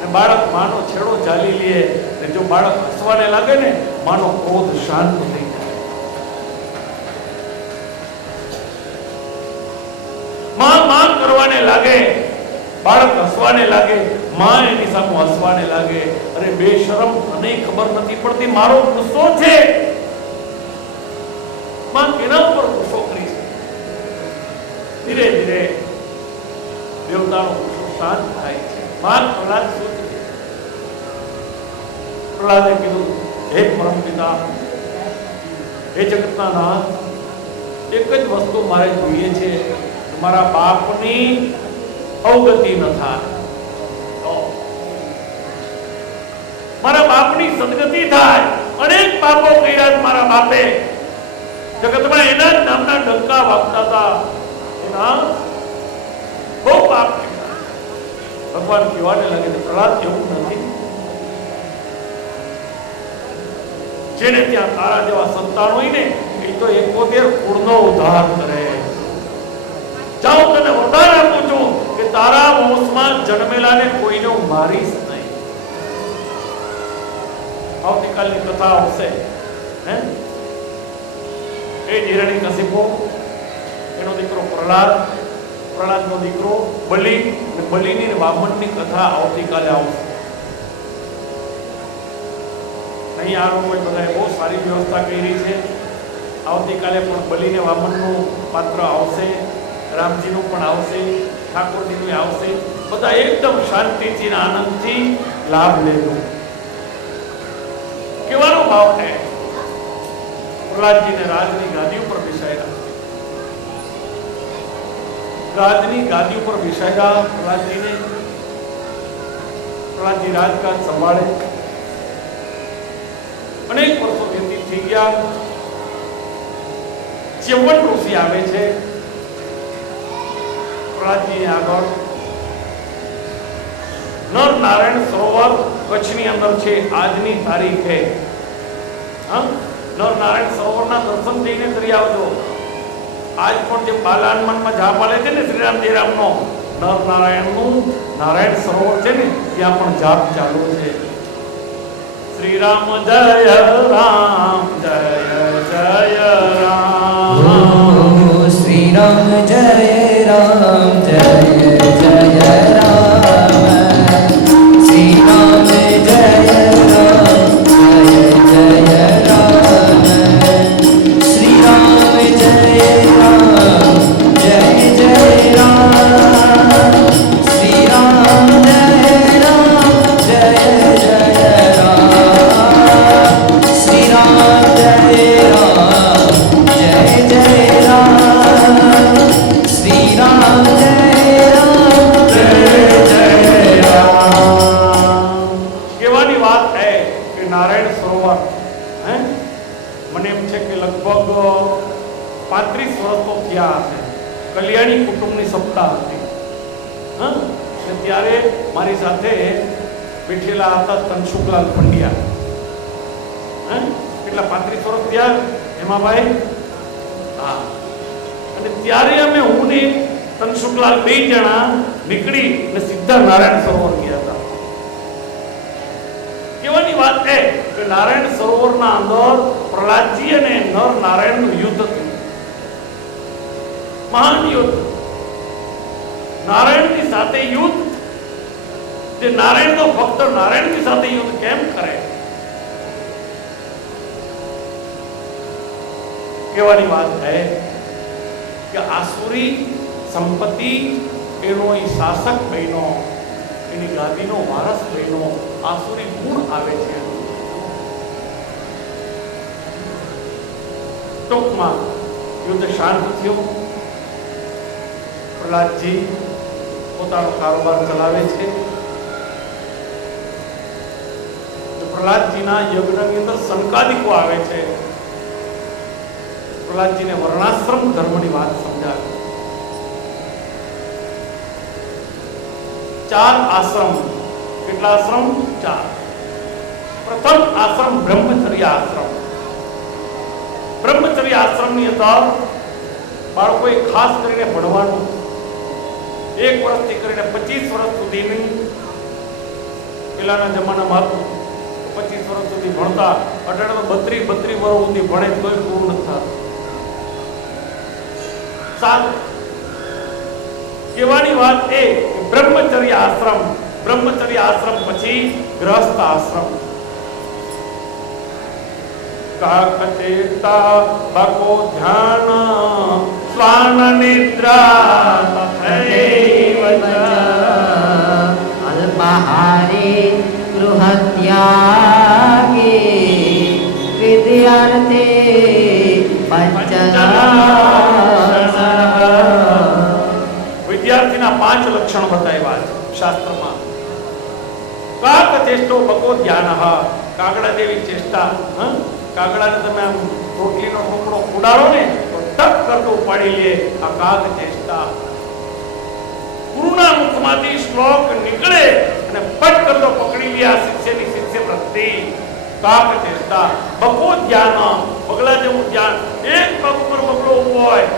ને બાળક માનો છેડો ઝાલી લે, ને જો બાળક હસવાને લાગે ને, માનો ક્રોધ શાંત થઈ જાય. માં કરવાને લાગે, બાળક હસવાને લાગે, માં એની સામે હસવાને લાગે. અરે બેશરમ, તને ખબર નથી પડતી મારો ગુસ્સો છે. માં કેના ઉપર ગુસ્સો કરી છે? ધીરે ધીરે દેવતાનો ગુસ્સો શાંત થાય છે. માં પ્રહલાદ શું છે? પ્રહલાદે કીધું, હે પરમપિતા, હે જગતના નાથ, એક જ વસ્તુ મારે જોઈએ છે, મારા બાપની અવગતિ ન થાય, મારા બાપની સદગતિ થાય. અનેક પાપો કર્યા મારા બાપે, જગતમાં એના જ નામના ડંકા વાગતા હતા, એના બહુ પાપ કર્યા. ભગવાન કહેવાને લાગે છે, પ્રહલાદ એવું નથી. જેને ત્યાં તારા જેવા સંતાન હોય ને, એ તો 71 કુળનો ઉદ્ધાર કરે. જાઓ, તને વરદાન આપું છું કે તારા વંશમાં જન્મેલાને કોઈને હું મારીશ નહીં. આવતીકાલની કથા આવશે. એ હિરણ્યકશિપુ, એનો દીકરો પ્રહલાદ, પ્રહલાદનો દીકરો બલિ, બલિની વામનની કથા આવતીકાલે આવશે. અહીં આ લોકોએ બધાએ બહુ સારી વ્યવસ્થા કરી છે. આવતીકાલે પણ બલિને વામનનું પાત્ર આવશે, રામજીનું પણ આવશે, ઠાકોરજીનું આવશે. બધા એકદમ શાંતિથી આનંદથી લાભ લેજો. કેવાનો ભાવ છે? પ્રહલાદજીને રાજની ગાદી ઉપર બેસાડ્યા. રાજની ગાદી ઉપર બેસાડ્યા પ્રહલાદજીને. પ્રહલાદજી રાજકાજ સંભાળે. અનેક વર્ષો વ્યતીત થઈ ગયા. ચ્યવન ઋષિ આવે છે પ્રહલાદજી આગળ. નર નારાયણ સરોવર કચ્છની અંદર છે આજની તારીખે. નર નારાયણ સરોવરના દર્શન થઈને કરી આવજો. આજ પણ જે બાલાનમનમાં જાપ આલે છે ને શ્રીરામ જયરામનો, નર નારાયણનું નારાયણ સરોવર છે ને, ત્યાં પણ જાપ ચાલુ છે. શ્રી રામ જય રામ, જય જય રામ. શ્રી રામ જય રામ, જય જય રામ. શ્રી રામ જય રામ, જય જય રામ. શ્રી રામ જય રામ, જય જય રામ. શ્રી રામ જય રામ, જય જય રામ. શ્રી રામ જય રામ, જય જય રામ. શ્રી રામ જય રામ, જય જય રામ. કહેવાની વાત છે કે નારાયણ સરોવર, મને એમ છે કે લગભગ 35 વર્ષ તો થયા હશે. કલ્યાણી કુટુંબની સત્તા હતી. હા, અને ત્યારે મારી સાથે બેઠેલા હતા તનસુખલાલ પંડ્યા. હા, કેટલા 35 વર્ષ થયા હેમાભાઈ? હા. અને ત્યારે અમે હું ને તનસુખલાલ 2 જણા નીકળી અને સીધા નારાયણ સરોવર ગયા હતા. કેવાની વાત છે કે નારાયણ સરોવરના અંદર પ્રહલાદજી અને નર નારાયણનું યુદ્ધ થયું. મહાન યુદ્ધ. નારાયણની સાથે યુદ્ધ. જે નારાયણનો ભક્ત નારાયણની સાથે યુદ્ધ કેમ કરે? કેવાની વાત છે કે આસુરી સંપત્તિ એનો શાસક બન્યો, એની ગાદીનો વારસ બન્યો, આસુરી ગુણ આવે છે. ટૂંકમાં યુદ્ધ શાંત થયું. પ્રહલાદજી પોતાનો કારોબાર ચલાવે છે. પ્રહલાદજીના યજ્ઞની અંદર સંકાદિકો આવે છે. પ્રહલાદજીને વર્ણાશ્રમ ધર્મની વાત સમજાવે. 4 આશ્રમ. કેટલા આશ્રમ? 4. પ્રથમ આશ્રમ બ્રહ્મચર્ય આશ્રમ. બ્રહ્મચર્ય આશ્રમની અંદર બાળકોએ ખાસ કરીને ભણવાનું 1 વર્ષથી કરીને 25 વર્ષ સુધીની, પેલાના જમાનામાં 25 વર્ષ સુધી ભણતા, અત્યારે તો 32 વર્ષ સુધી ભણે તોય પૂરું નથી થતું. કહેવાની વાત એ કે બ્રહ્મચર્ય આશ્રમ, બ્રહ્મચર્ય આશ્રમ પછી ગૃહસ્થ આશ્રમ. કાકચેતા બકો ધ્યાન સ્વાન નિદ્રા તથૈવ અલ્પાહારે ગૃહત્યાગે વિદ્યાર્થે વિદ્યાર્થીના 5 લક્ષણ બતાવ્યા છે શાસ્ત્રમાં. કાકચેષ્ટો બકો ધ્યાન. કાગડા જેવી ચેષ્ટા. કાગડાને તમે આમ રોટલીનો ટુકડો ઉડાડો ને તો ટક કરતો ઉપાડી લે. આ કાગ ચેષ્ટા. ગુરુના મુખમાંથી શ્લોક નીકળે અને પટ કરતો પકડી લે. આ શિષ્યની શિષ્ય વૃત્તિ. કાગ ચેષ્ટા. બકો ધ્યાન. બગલા જેવું ધ્યાન. એક પગ ઉપર બગલો ઉભો હોય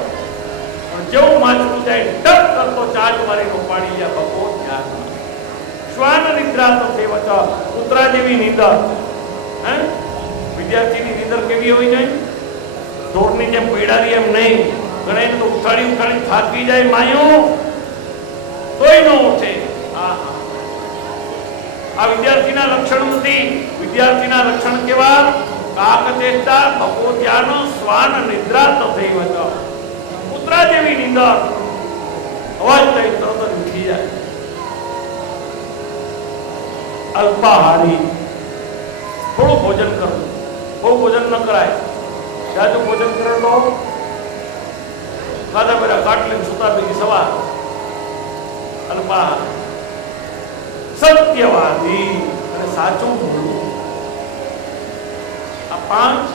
પણ જેવું માછલું જાય ટક કરતો ચાજ મારીને ઉપાડી લે. બકો ધ્યાન. શ્વાન નિદ્રા તો સેવચ. કૂતરા જેવી નીંદર. વિદ્યાર્થીની નીંદર કેવી હોવી જોઈએ? ઢોરની જેમ પીડારી એમ નહીં. ઘણા તો ઉઠાડી ઉઠાડી થાકી જાય માયો તોય ન ઉઠે. આ વિદ્યાર્થીના લક્ષણ નથી. વિદ્યાર્થીના લક્ષણ કેવા? કાકચેષ્ટા, બકો ધ્યાન, શ્વાન નિદ્રા તથૈવ. કૂતરા જેવી નીંદર. અવાજ થઈ તરત જ ઉઠી જાય. અલ્પાહારી. થોડું ભોજન કરવું. બહુ ભોજન ન કરાય. જાજુ ભોજન કરે તો ખાધા પેલા કાટલી સુતા ભેગી સવાર. અલ્પાહાર. સત્યવાદી અને સાચું બોલવું. આ 5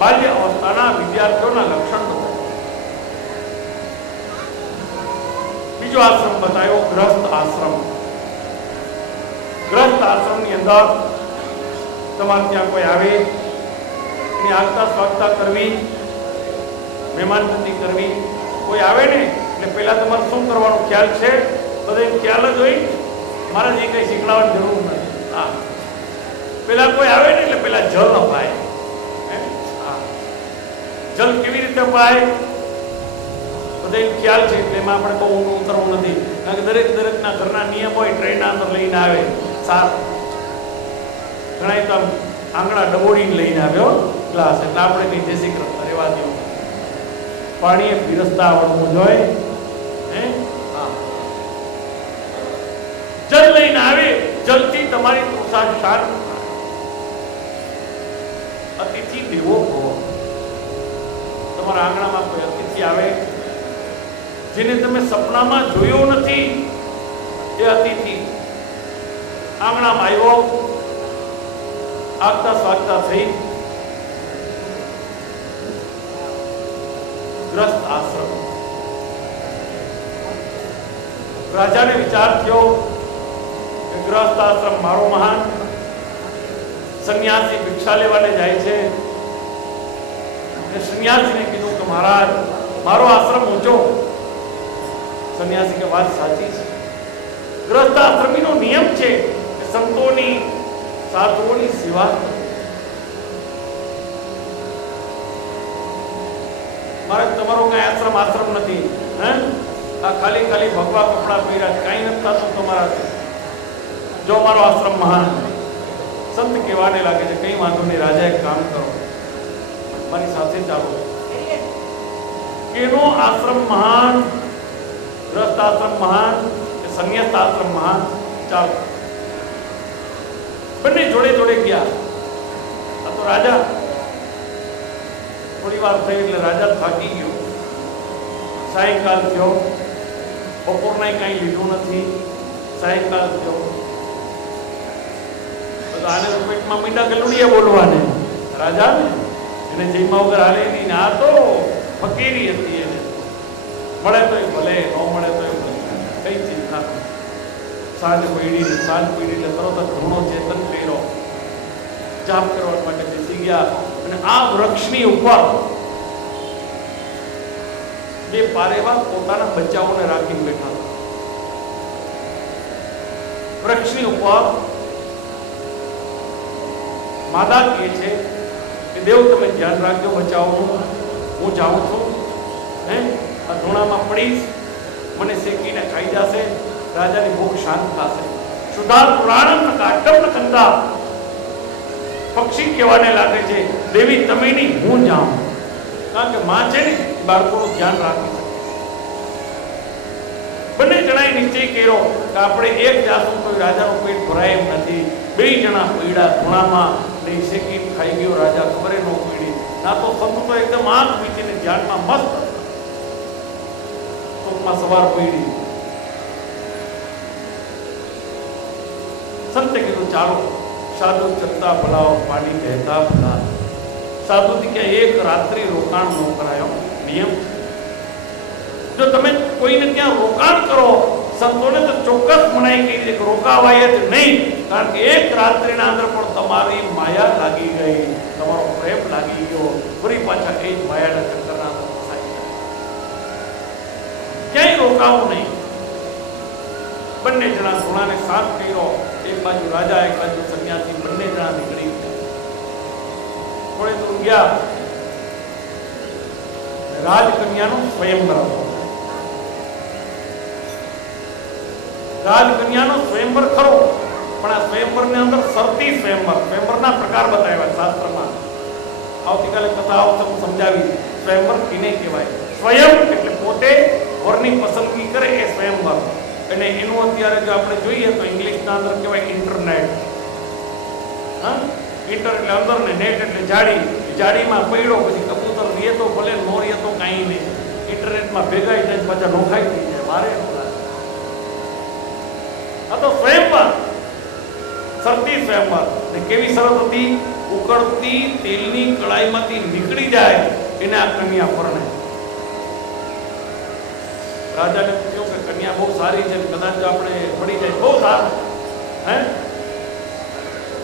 બાલ્ય અવસ્થાના વિદ્યાર્થીઓના લક્ષણ બતાવ્યા. બીજો આશ્રમ બતાવ્યો ગ્રસ્ત આશ્રમ. ગ્રસ્ત આશ્રમની અંદર તમારે ત્યાં કોઈ આવે એની આગતા સ્વાગતા કરવી, મહેમાનગતિ કરવી. કોઈ આવે ને એટલે પહેલા તમારે શું કરવાનો ખ્યાલ છે? બધે ખ્યાલ જ હોય. મારે જે કંઈ શીખડાવવાની જરૂર નથી. હા, પેલા કોઈ આવે ને એટલે પેલા જલ અપાય. જલ કેવી રીતે અપાય? બધે ખ્યાલ છે. એમાં આપણે બહુ ઊંડું ઉતરવું નથી, કારણ કે દરેકના ઘરના નિયમ હોય. ટ્રેનના અંદર લઈને આવે સાર. ઘણા તો આંગણા ડબોડીને લઈને આવ્યો ગ્લાસ, એટલે આપણે કઈ દેશી કરતા રહેવા દેવું. પાણીએ પીરસતા આવડવું જોઈએ. જલ લઈને આવે. જલથી તમારી તૃષા શાંત. અતિથિ દેવો ભવ. તમારા આંગણામાં કોઈ અતિથિ આવે જેને તમે સપનામાં જોયો નથી, એ અતિથિ આંગણામાં આવ્યો, આગતા સ્વાગતા થઈ. ગ્રસ્ત આશ્રમ. રાજાને વિચાર થયો કે ગૃહસ્થ આશ્રમ મારો મહાન, સંન્યાસી ભિક્ષા લેવાને જાય છે. સંન્યાસીને કીધું કે મહારાજ મારો આશ્રમ ઊંચો. સંન્યાસી કે વાત સાચી છે. ગૃહસ્થ આશ્રમીનો નિયમ છે કે સંતોની સાધુઓની સેવા. મારે તમારો કઈ આશ્રમ નથી. હે આ ખાલી ભગવા કપડા પહેર્યા, કઈ નથી થતું તમારાથી. જો મારો આશ્રમ મહાન. સંત કહેવાને લાગે છે કઈ વાંધો નહીં રાજા, એક કામ કરો, મારી સાથે ચાલો. કેનો આશ્રમ મહાન? ગૃહસ્થ આશ્રમ મહાન કે સંન્યાસ આશ્રમ મહાન? ચાલો. બંને જોડે જોડે ગયા. આ તો રાજા થોડી વાર થઈ એટલે રાજા થાકી ગયો. સાયંકાલ થયો, બપોરના કઈ લીધું નથી. સાયંકાલ થયો તો આને પેટમાં મીંડા ગલુડિયા બોલવાને રાજા ને એને જઈમાં વગર હાલે નહીં. આ તો ફકીરી હતી. એને મળે તો ભલે, ન મળે તો કઈ ચિંતા નહીં. સાંજ પડી એટલે તરત જ ઘણો ચેતન કર્યો, જાપ કરવા માટે બેસી ગયા. અને આ વૃક્ષની ઉપર બે પારેવા પોતાના બચ્ચાઓને રાખીને બેઠા. વૃક્ષની ઉપર માદા કહે છે કે દેવ તમે ધ્યાન રાખજો બચ્ચાઓનું, હું જાઉં છું. હે આ ધૂણામાં પડીશ, મને શેકીને ખાઈ જશે, રાજાની ભૂખ શાંત થશે. સુધાર પુરાણમ કાટમ કંદા. પક્ષી કહેવાને લાગે છે દેવી તમે નહીં, હું જાઉં. કારણ કે માં છે ને બાળકોનું ધ્યાન રાખી શકે. બંને જણાએ નિશ્ચય કર્યો કે આપણે એક જાશું તો રાજાનું પેટ ભરાય એમ નથી. બે જણા પૈડા ધૂણામાં નહીં, શેકી ખાઈ ગયો રાજા, ખબરે ન પડી. ના તો સંત તો એકદમ આંખ મીચીને ધ્યાનમાં મસ્ત ટૂંકમાં સવાર પડી. સંતે કીધું ચાલો સાધુ ચલતા ભલાઓ પાણી કહેતા ભલા. સાધુથી કે એક રાત્રિ રોકાણ ન કરાયો નિયમ. જો તમે કોઈને ત્યાં રોકાણ કરો, સંતોને તો ચોક્કસ મનાઈ કહી દે કે રોકાવાય જ નહીં. કારણ કે એક રાત્રિના અંદર પણ તમારી માયા લાગી ગઈ, તમારો પ્રેમ લાગી ગયો, ફરી પાછા એ જ માયાના ચક્કરના અંદર ફસાઈ જાય. ક્યાંય રોકાવું નહીં. બંને જણા ઘોડાને શાંત કર્યો. એક બાજુ રાજા, એક બાજુ સંન્યાસી, બંને જણા નીકળી થોડે દૂર ગયા. રાજકન્યાનો સ્વયંવર હતો. રાજકન્યાનો સ્વયંવર ખરો, પણ આ સ્વયંવરની અંદર શરતી સ્વયંવર. સ્વયંવરના પ્રકાર બતાવ્યા શાસ્ત્રમાં. આવતીકાલે કથા આવશે હું સમજાવી સ્વયંવર કિને કહેવાય. સ્વયં એટલે પોતે વરની પસંદગી કરે એ સ્વયંવર. અને એનું અત્યારે જો આપણે જોઈએ તો ઇંગ્લિશના અંદર કહેવાય ઇન્ટરનેટ. હા, ઇન્ટર એટલે અંદર ને નેટ એટલે જાડી. જાડીમાં પડ્યો પછી કબૂતર રીએ તો ભલે, નો રીએ તો કાંઈ નહીં. ઇન્ટરનેટમાં ભેગા થાય પાછા નોખાઈ થઈ જાય. મારે આ તો સ્વયંવર, શરતી સ્વયંવર. કેવી શરત હતી? ઉકળતી તેલની કડાઈમાંથી નીકળી જાય એને આ કન્યા પરણે. રાજાને પૂછ્યું કે કન્યા બહુ સારી છે, કદાચ આપણે પડી જાય બહુ સારું. હે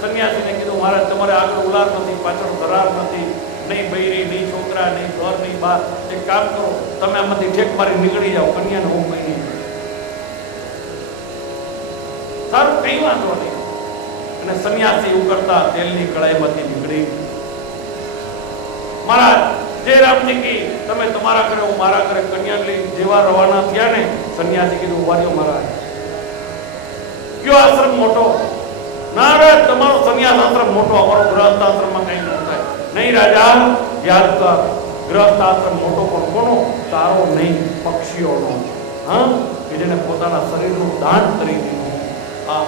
સંન્યાસીને કીધું મહારાજ તમારે આગળ ઉલાર નથી, પાછળ ધરાર નથી, નહીં બૈરી, નહીં છોકરા, નહીં ઘર, નહીં બાર. એક કામ કરો, તમે આમાંથી ઠેક મારી નીકળી જાઓ, કન્યાને હું કઈ નહીં. સારું, કઈ વાંધો નહીં. અને સંન્યાસી ઉકળતા તેલની કડાઈમાંથી નીકળી. મહારાજ જય રામજી કી, તમે તમારા ઘરે, હું મારા ઘરે. કન્યા લઈ જેવા રવાના થયા ને, સંન્યાસી કીધું ઉભા રહ્યો મહારાજ, કયો આશ્રમ મોટો? નારાજ તમારો સંન્યાસ આશ્રમ મોટો, અમારો ગૃહસ્થ આશ્રમમાં કઈ ન થાય. નહીં રાજા, યાદ કર, ગૃહસ્થ આશ્રમ મોટો પણ કોનો? તારો નહીં, પક્ષીઓનો. હા, કે જેને પોતાના શરીરનું દાન કરી દીધું. હા,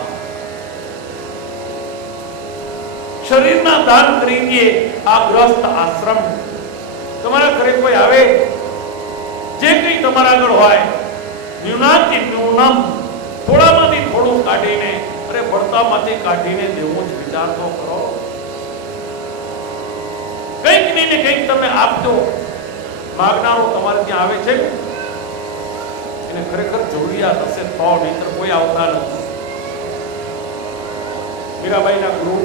શરીરના દાન કરી દે આ ગૃહસ્થ આશ્રમ. તમારા ઘરે કોઈ આવે, જે કંઈ તમારા આગળ હોય, ન્યૂનાતિ ન્યૂનમ, થોડામાંથી થોડું કાઢીને, અરે બળતામાંથી કાઢીને દેવું જ વિચાર તો કરો. કંઈક નહીં ને કંઈક તમે આપજો. માગનારો તમારે ત્યાં આવે છે, એને ખરેખર જરૂરિયાત હશે તો, નહીંતર કોઈ આવતા નથી. મીરાબાઈના ગુરુ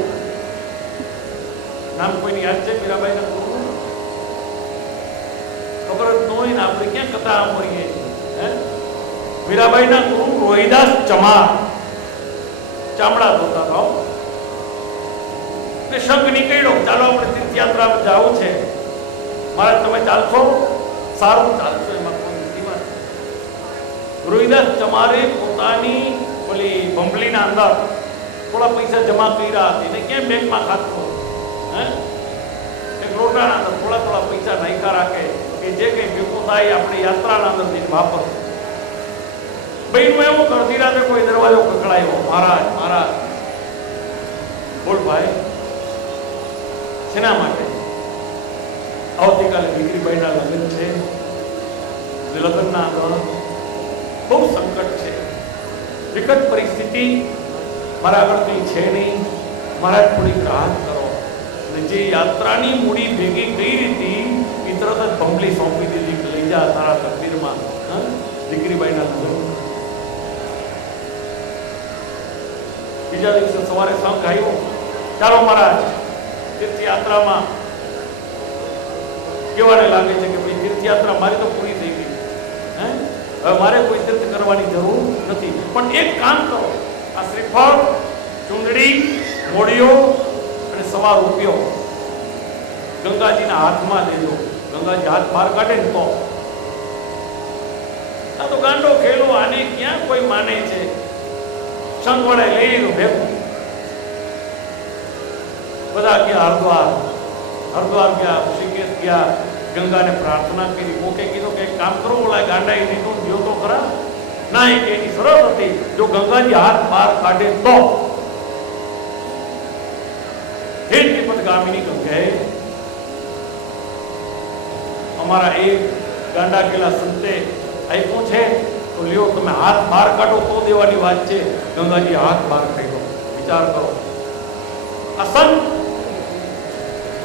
નામ કોઈની યાદ છે? મીરાબાઈના ગુરુ ખબર જ ન હોય ને આપણે ક્યાં કથા સાંભળીએ છીએ. મીરાબાઈના ગુરુ રોહિદાસ ચમાર ચામડા ધોતા હતા. ને સંઘ નીકળ્યો, ચાલો આપણે તીર્થયાત્રામાં જવું છે. મારે તમે ચાલશો? સારું, ચાલશો, એમાં કોઈ નથી વાત. રોહિદાસ ચમારે પોતાની ઓલી બંબલીના અંદર થોડા પૈસા જમા કર્યા હતા. એને ક્યાં બેંકમાં ખાતું એક લોટાના અંદર થોડા પૈસા નાખ્યા રાખે કે જે કઈ ભેગું થાય આપણે યાત્રાના અંદર જઈને વાપરવું. ભાઈ એવું કરતી રાતે કોઈ દરવાજો ખખડાયો, મહારાજ મહારાજ. બોલ ભાઈ, શેના માટે? આવતીકાલે દીકરીબાઈના લગ્ન છે. લગ્નના અંદર બહુ સંકટ છે, વિકટ પરિસ્થિતિ, મારા આગળ કંઈ છે નહીં, મારા થોડી રાહત કરો. અને જે યાત્રાની મૂડી ભેગી કરી હતી એ તરત જ બંબલી સોંપી દીધી કે લઈ જા તારા તકદીરમાં દીકરીબાઈના લગ્ન. બીજા દિવસે સવારે સંઘ આવ્યો, ચાલો મહારાજ તીર્થયાત્રામાં. કેવાને લાગે છે કે ભાઈ તીર્થયાત્રા મારી તો પૂરી થઈ ગઈ, હવે મારે કોઈ તીર્થ કરવાની જરૂર નથી. પણ એક કામ કરો, આ શ્રીફળ, ચૂંદડી, મોડિયો અને સવા રૂપિયો ગંગાજીના હાથમાં દેજો. ગંગાજી હાથ બહાર કાઢે ને તો આ તો ગાંડો ખેલો, આને ક્યાં કોઈ માને છે. સંઘ વડે લઈ લીધું ભેગું. બધા ગયા હરદ્વાર ગયા, ઋષિકેશ ગયા, ગંગાને પ્રાર્થના કરી. કોકે કીધું કે એક કામ કરો, ઓલા ગાંડાએ લીધું દિયો તો ખરા. ના, એની સરળ હતી, જો ગંગાજી હાથ બહાર કાઢે તો. હે ગામિની ગંગાએ અમારા એક ગાંડા કેલા સંતે આપ્યું છે, તો લ્યો તમે હાથ બહાર કાઢો તો દેવાની વાત છે. ગંગાજી હાથ બહાર કાઢ્યો. વિચાર કરો, આ સંત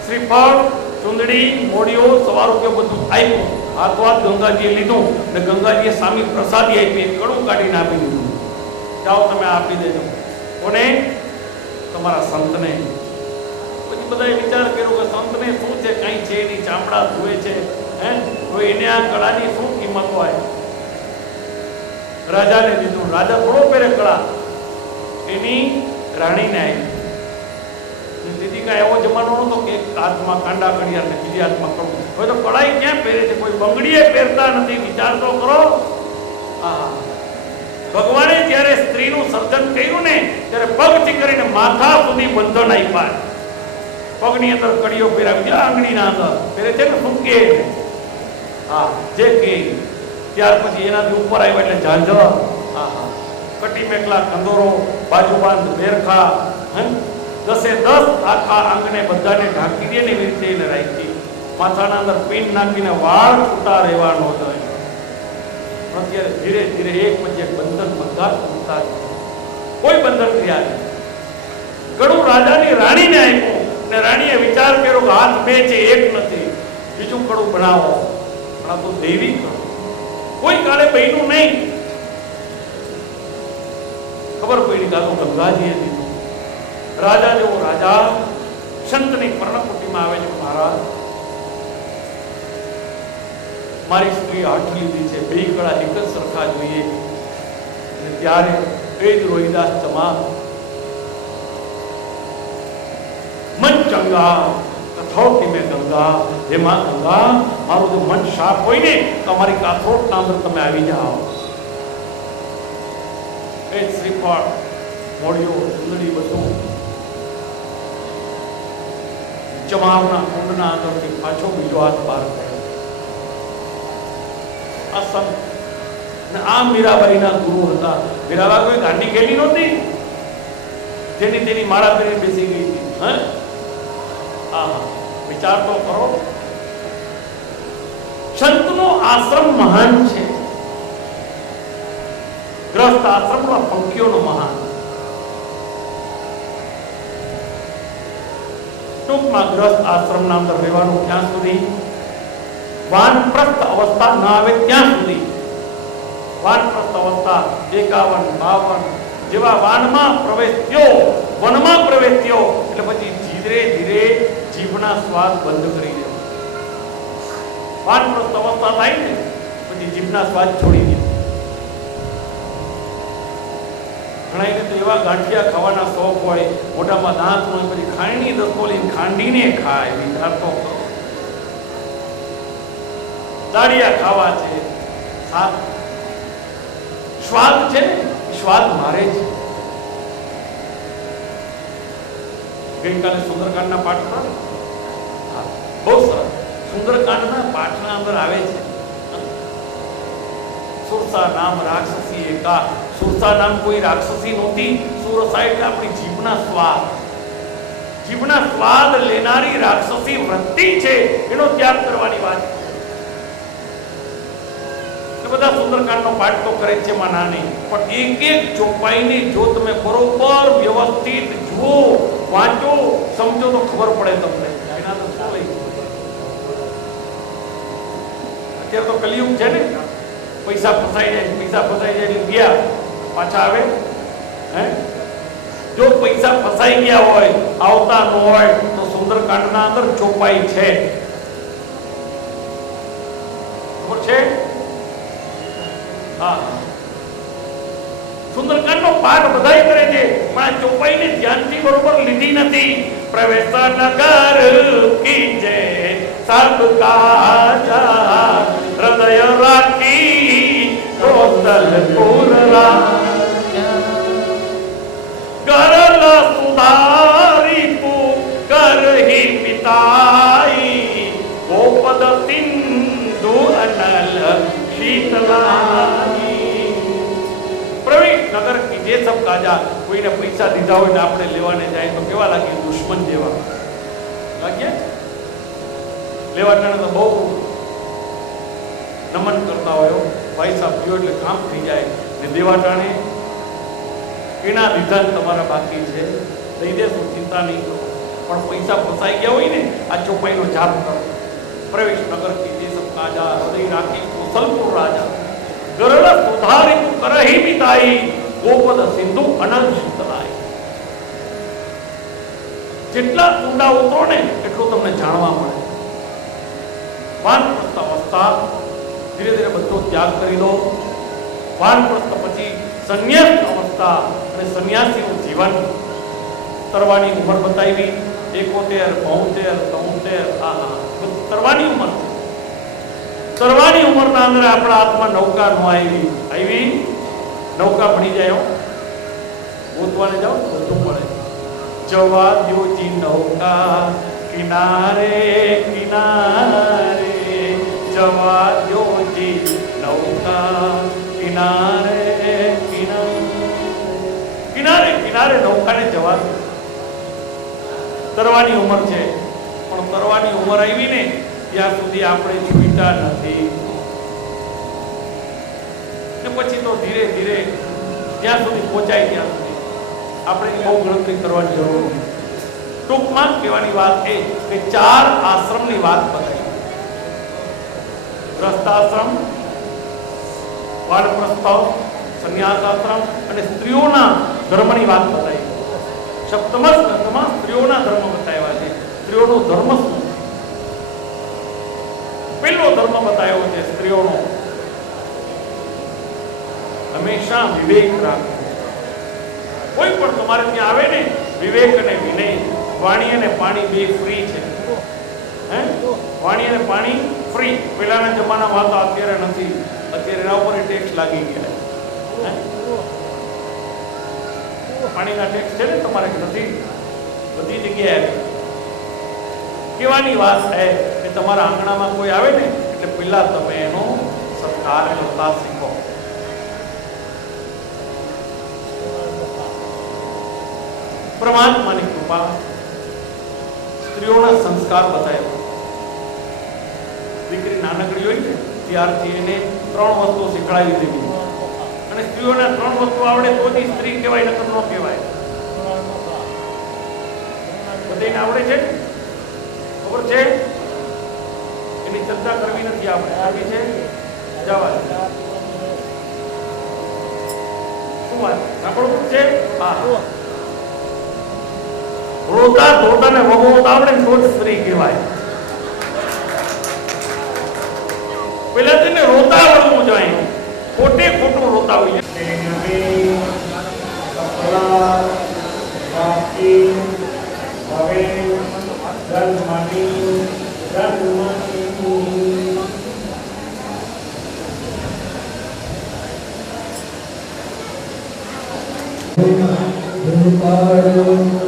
શ્રીફળ, ચુંદડી, મોડિયો, સવા રૂપિયો બધું આપ્યું. હાથવાત ગંગાજીએ લીધું ને ગંગાજીએ સામી પ્રસાદી આપી, કડું કાઢીને આપી દીધું. જાઓ તમે આપી દેજો. કોને? તમારા સંતને. પછી બધાએ વિચાર કર્યો કે સંતને શું છે, કઈ છે એની ચામડા ધોવે છે, તો એને આ કળાની શું કિંમત હોય? રાજાને દીધું. રાજા થોડો પહેરે કળા, એની રાણીને આવી. દીદી કાંઈ એવો જમાનો નતો કે એક હાથમાં કાંડા ઘડિયાળ ને બીજી હાથમાં કડું. હવે તો કળાઈ ક્યાં પહેરે છે? કોઈ બંગડીએ પહેરતા નથી. વિચાર તો કરો. ભગવાને જ્યારે સ્ત્રીનું સર્જન કર્યું ને, ત્યારે પગથી કરીને માથા સુધી બંધન આપ્યા. પગની અંદર કડીઓ પહેરાવી, આંગળીના અંદર પહેરે છે ને શું કે જે કે. ત્યાર પછી એનાથી ઉપર આવ્યા એટલે ઝાંઝર, કટી મેકલા, કંદોરો, બાજુબાંધ, બેરખા, 10 આખા આંગણે બધાને ઢાંકી દે ને એવી રીતે એને રાખી. માથાના અંદર પિન નાખીને વાળ છૂટા રહેવાનો જોઈએ. અત્યારે ધીરે ધીરે એક પછી એક બંધન બધા છૂટા, કોઈ બંધન થયા નહીં. ઘણું રાજાની રાણીને આપ્યું ને રાણીએ વિચાર કર્યો કે હાથ બે છે, એક નથી, બીજું કડું બનાવો. પણ આ તો દૈવી કડું, કોઈ કાળે બન્યું નહીં. ખબર પડી કાં તો ગંગાજીએ દીધું. રાજા જેવો રાજા સંતની પર્ણકુટીમાં આવે છે, મહારાજ મારી સ્ત્રી હાથ લીધી છે, બે કળા એક જ સરખા જોઈએ. અને ત્યારે એ જ રોહિદાસ ચમાર મન ચંગા કથોટી મેં ગંગા, જેમાં ગંગા મારું જો મન સાફ હોય ને તો અમારી કાથોટના અંદર તમે આવી જાઓ. એ શ્રીફળ, મોડિયો, ચૂંદડી બધું ચમારના કુંડના અંદરથી પાછો બીજો હાથ બહાર થયો. આ સંત ને આ મીરાબાઈના ગુરુ હતા. મીરાબાઈ કોઈ ગાંડી ખેલી નહોતી, જેની તેની માળા કરીને બેસી ગઈ હતી. વિચાર તો કરો. સંતનો આશ્રમ મહાન છે, ગ્રસ્ત આશ્રમના પંખીઓનો મહાન. ટૂંકમાં ગ્રસ્ત આશ્રમના અંદર રહેવાનું ક્યાં સુધી? વાનપ્રસ્થ અવસ્થા ના આવે ત્યાં સુધી વાનપ્રસ્થ અવસ્થા 51 52 જેવા વનમાં પ્રવેશ્યો એટલે પછી ધીરે ધીરે જીભના સ્વાદ બંધ કરી દેવો. વાનપ્રસ્થ અવસ્થા થાય ને પછી જીભના સ્વાદ છોડી દે. ઘણાને તો એવા ગાંઠિયા ખાવાના શોખ હોય, મોઢામાં દાંત હોય, પછી ખાંડની દસકોલી ખાંડીને ખાય. વિચાર તો કરો. દાળિયા ખાવા છે, સ્વાદ છે ને, સ્વાદ મારે છે. ગઈકાલે સુંદરકાંડના પાઠ પર બહુ સરસ સુંદરકાંડના પાઠના અંદર આવે છે સુરસા નામ રાક્ષસી એકા. સુરસા નામ કોઈ રાક્ષસી નહોતી. સુરસા એટલે આપણી જીભના સ્વાદ લેનારી રાક્ષસી વૃત્તિ છે, એનો ત્યાગ કરવાની વાત છે. બધા સુંદરકાંડનો પાઠ તો કરે છે માં નાની, પણ એક એક ચોપાઈને જો તમે બરોબર વ્યવસ્થિત જુઓ, વાંચો, સમજો તો ખબર પડે તમને. એના તો શું લઈ અત્યારે તો કલિયુગ છે ને, પૈસા ફસાઈ જાય ગયા પાછા આવે. હે, જો પૈસા ફસાઈ ગયા હોય, આવતા ન હોય, તો સુંદરકાંડના અંદર ચોપાઈ છે. ખબર છે? હા, સુંદરકાંડનો પાઠ બધાય કરે છે, પણ આ ચોપાઈને ધ્યાનથી બરોબર લીધી નથી. પ્રવેશ નગર કી જય સબ કાજા હૃદય રાખી કોસલપુર ગરલ સુધારી કરહી પિતાઈ ગોપદ સિંધુ અનલ શીતલાઈ. પ્રવેશ નગર કી જે સબ કાજા. કોઈને પૈસા દીધા હોય ને આપણે લેવાને જાય તો કેવા લાગે? દુશ્મન જેવા લાગે. લેવાટાને તો બહુ નમન કરતા હોય, ભાઈ સાહેબ પીઓ એટલે કામ થઈ જાય. ને દેવાટાણે એના લીધા તમારા બાકી છે, દઈ દેશો, ચિંતા નહીં કરો. પણ પૈસા ફસાઈ ગયા હોય ને, આ ચોપાઈનો જાપ કરો. પ્રવેશ નગર કી જે સબ કાજા હૃદય રાખી કોસલપુર રાજા ગરળ સુધારી કરહી મિતાઈ ગોપદ સિંધુ અનલ શીતલાઈ. જેટલા ઊંડા ઉતરો ને એટલું તમને જાણવા મળે. વાનપ્રસ્થ અવસ્થા ધીરે ધીરે બધો ત્યાગ કરી દો. વાનપ્રસ્થ પછી સંન્યાસ અવસ્થા અને સંન્યાસીનું જીવન. તરવાની ઉંમર બતાવી 71, 72, 73. તરવાની ઉંમર છે. તરવાની ઉંમરના અંદર આપણા હાથમાં નૌકા ન આવી. નૌકા ભણી જાય, ગોતવાને જાઓ બધું મળે. જવા દ્યોજી નૌકા કિનારે કિનારે, જવા દ્યોજી નૌકા કિનારે કિનારે કિનારે નૌકાને જવા. તરવાની ઉંમર છે, પણ તરવાની ઉંમર આવી ને ત્યાં સુધી આપણે છૂટા નથી. ને પછી તો ધીરે ધીરે જ્યાં સુધી પહોંચાય ત્યાં સુધી આપણે બહુ ગણતરી કરવાની જરૂર નથી. ટૂંકમાં કહેવાની વાત એ કે 4 આશ્રમની વાત બતાવી. ગ્રસ્તાશ્રમ, વાનપ્રસ્થ, સંન્યાસાશ્રમ અને સ્ત્રીઓના ધર્મની વાત બતાવી. સપ્તમ સ્કંદમાં સ્ત્રીઓના ધર્મ બતાવ્યા છે. સ્ત્રીઓનો ધર્મ શું? પહેલો ધર્મ બતાવ્યો છે સ્ત્રીઓનો, હંમેશા વિવેક રાખો. કોઈ પણ તમારે ત્યાં આવે ને, વિવેક અને વિનય. વાણી અને પાણી બે ફ્રી છે. હે, વાણી અને પાણી ફ્રી. પહેલાના જમાનામાં તો અત્યારે નથી. અત્યારે એના ઉપર ટેક્સ લાગી ગયા. પાણીના ટેક્સ છે ને તમારે કે નથી? બધી જગ્યાએ. કહેવાની વાત છે કે તમારા આંગણામાં કોઈ આવે ને એટલે પહેલા તમે એનો સત્કાર કરતા શીખો. પરમાત્માની કૃપા, સ્ત્રીઓના સંસ્કાર બતાવ્યા. દીકરી નાનકડી હોય ને ત્યારથી એને 3 વસ્તુ શીખવાડી દેવી. અને સ્ત્રીઓને 3 વસ્તુ આવડે તો જ સ્ત્રી કહેવાય, નકર ન કહેવાય. બધાને આવડે છે, ખબર છે? એની ચર્ચા કરવી નથી આપણે. આવી છે જવા કહેવાય સાંભળવું છે હા રોતા ધોતા ને ભગવત આવડે ને તો જ સ્ત્રી કહેવાય પેલા તેને રોતા આવડવું જોઈએ ખોટે ખોટું રોતા હોઈએ Guru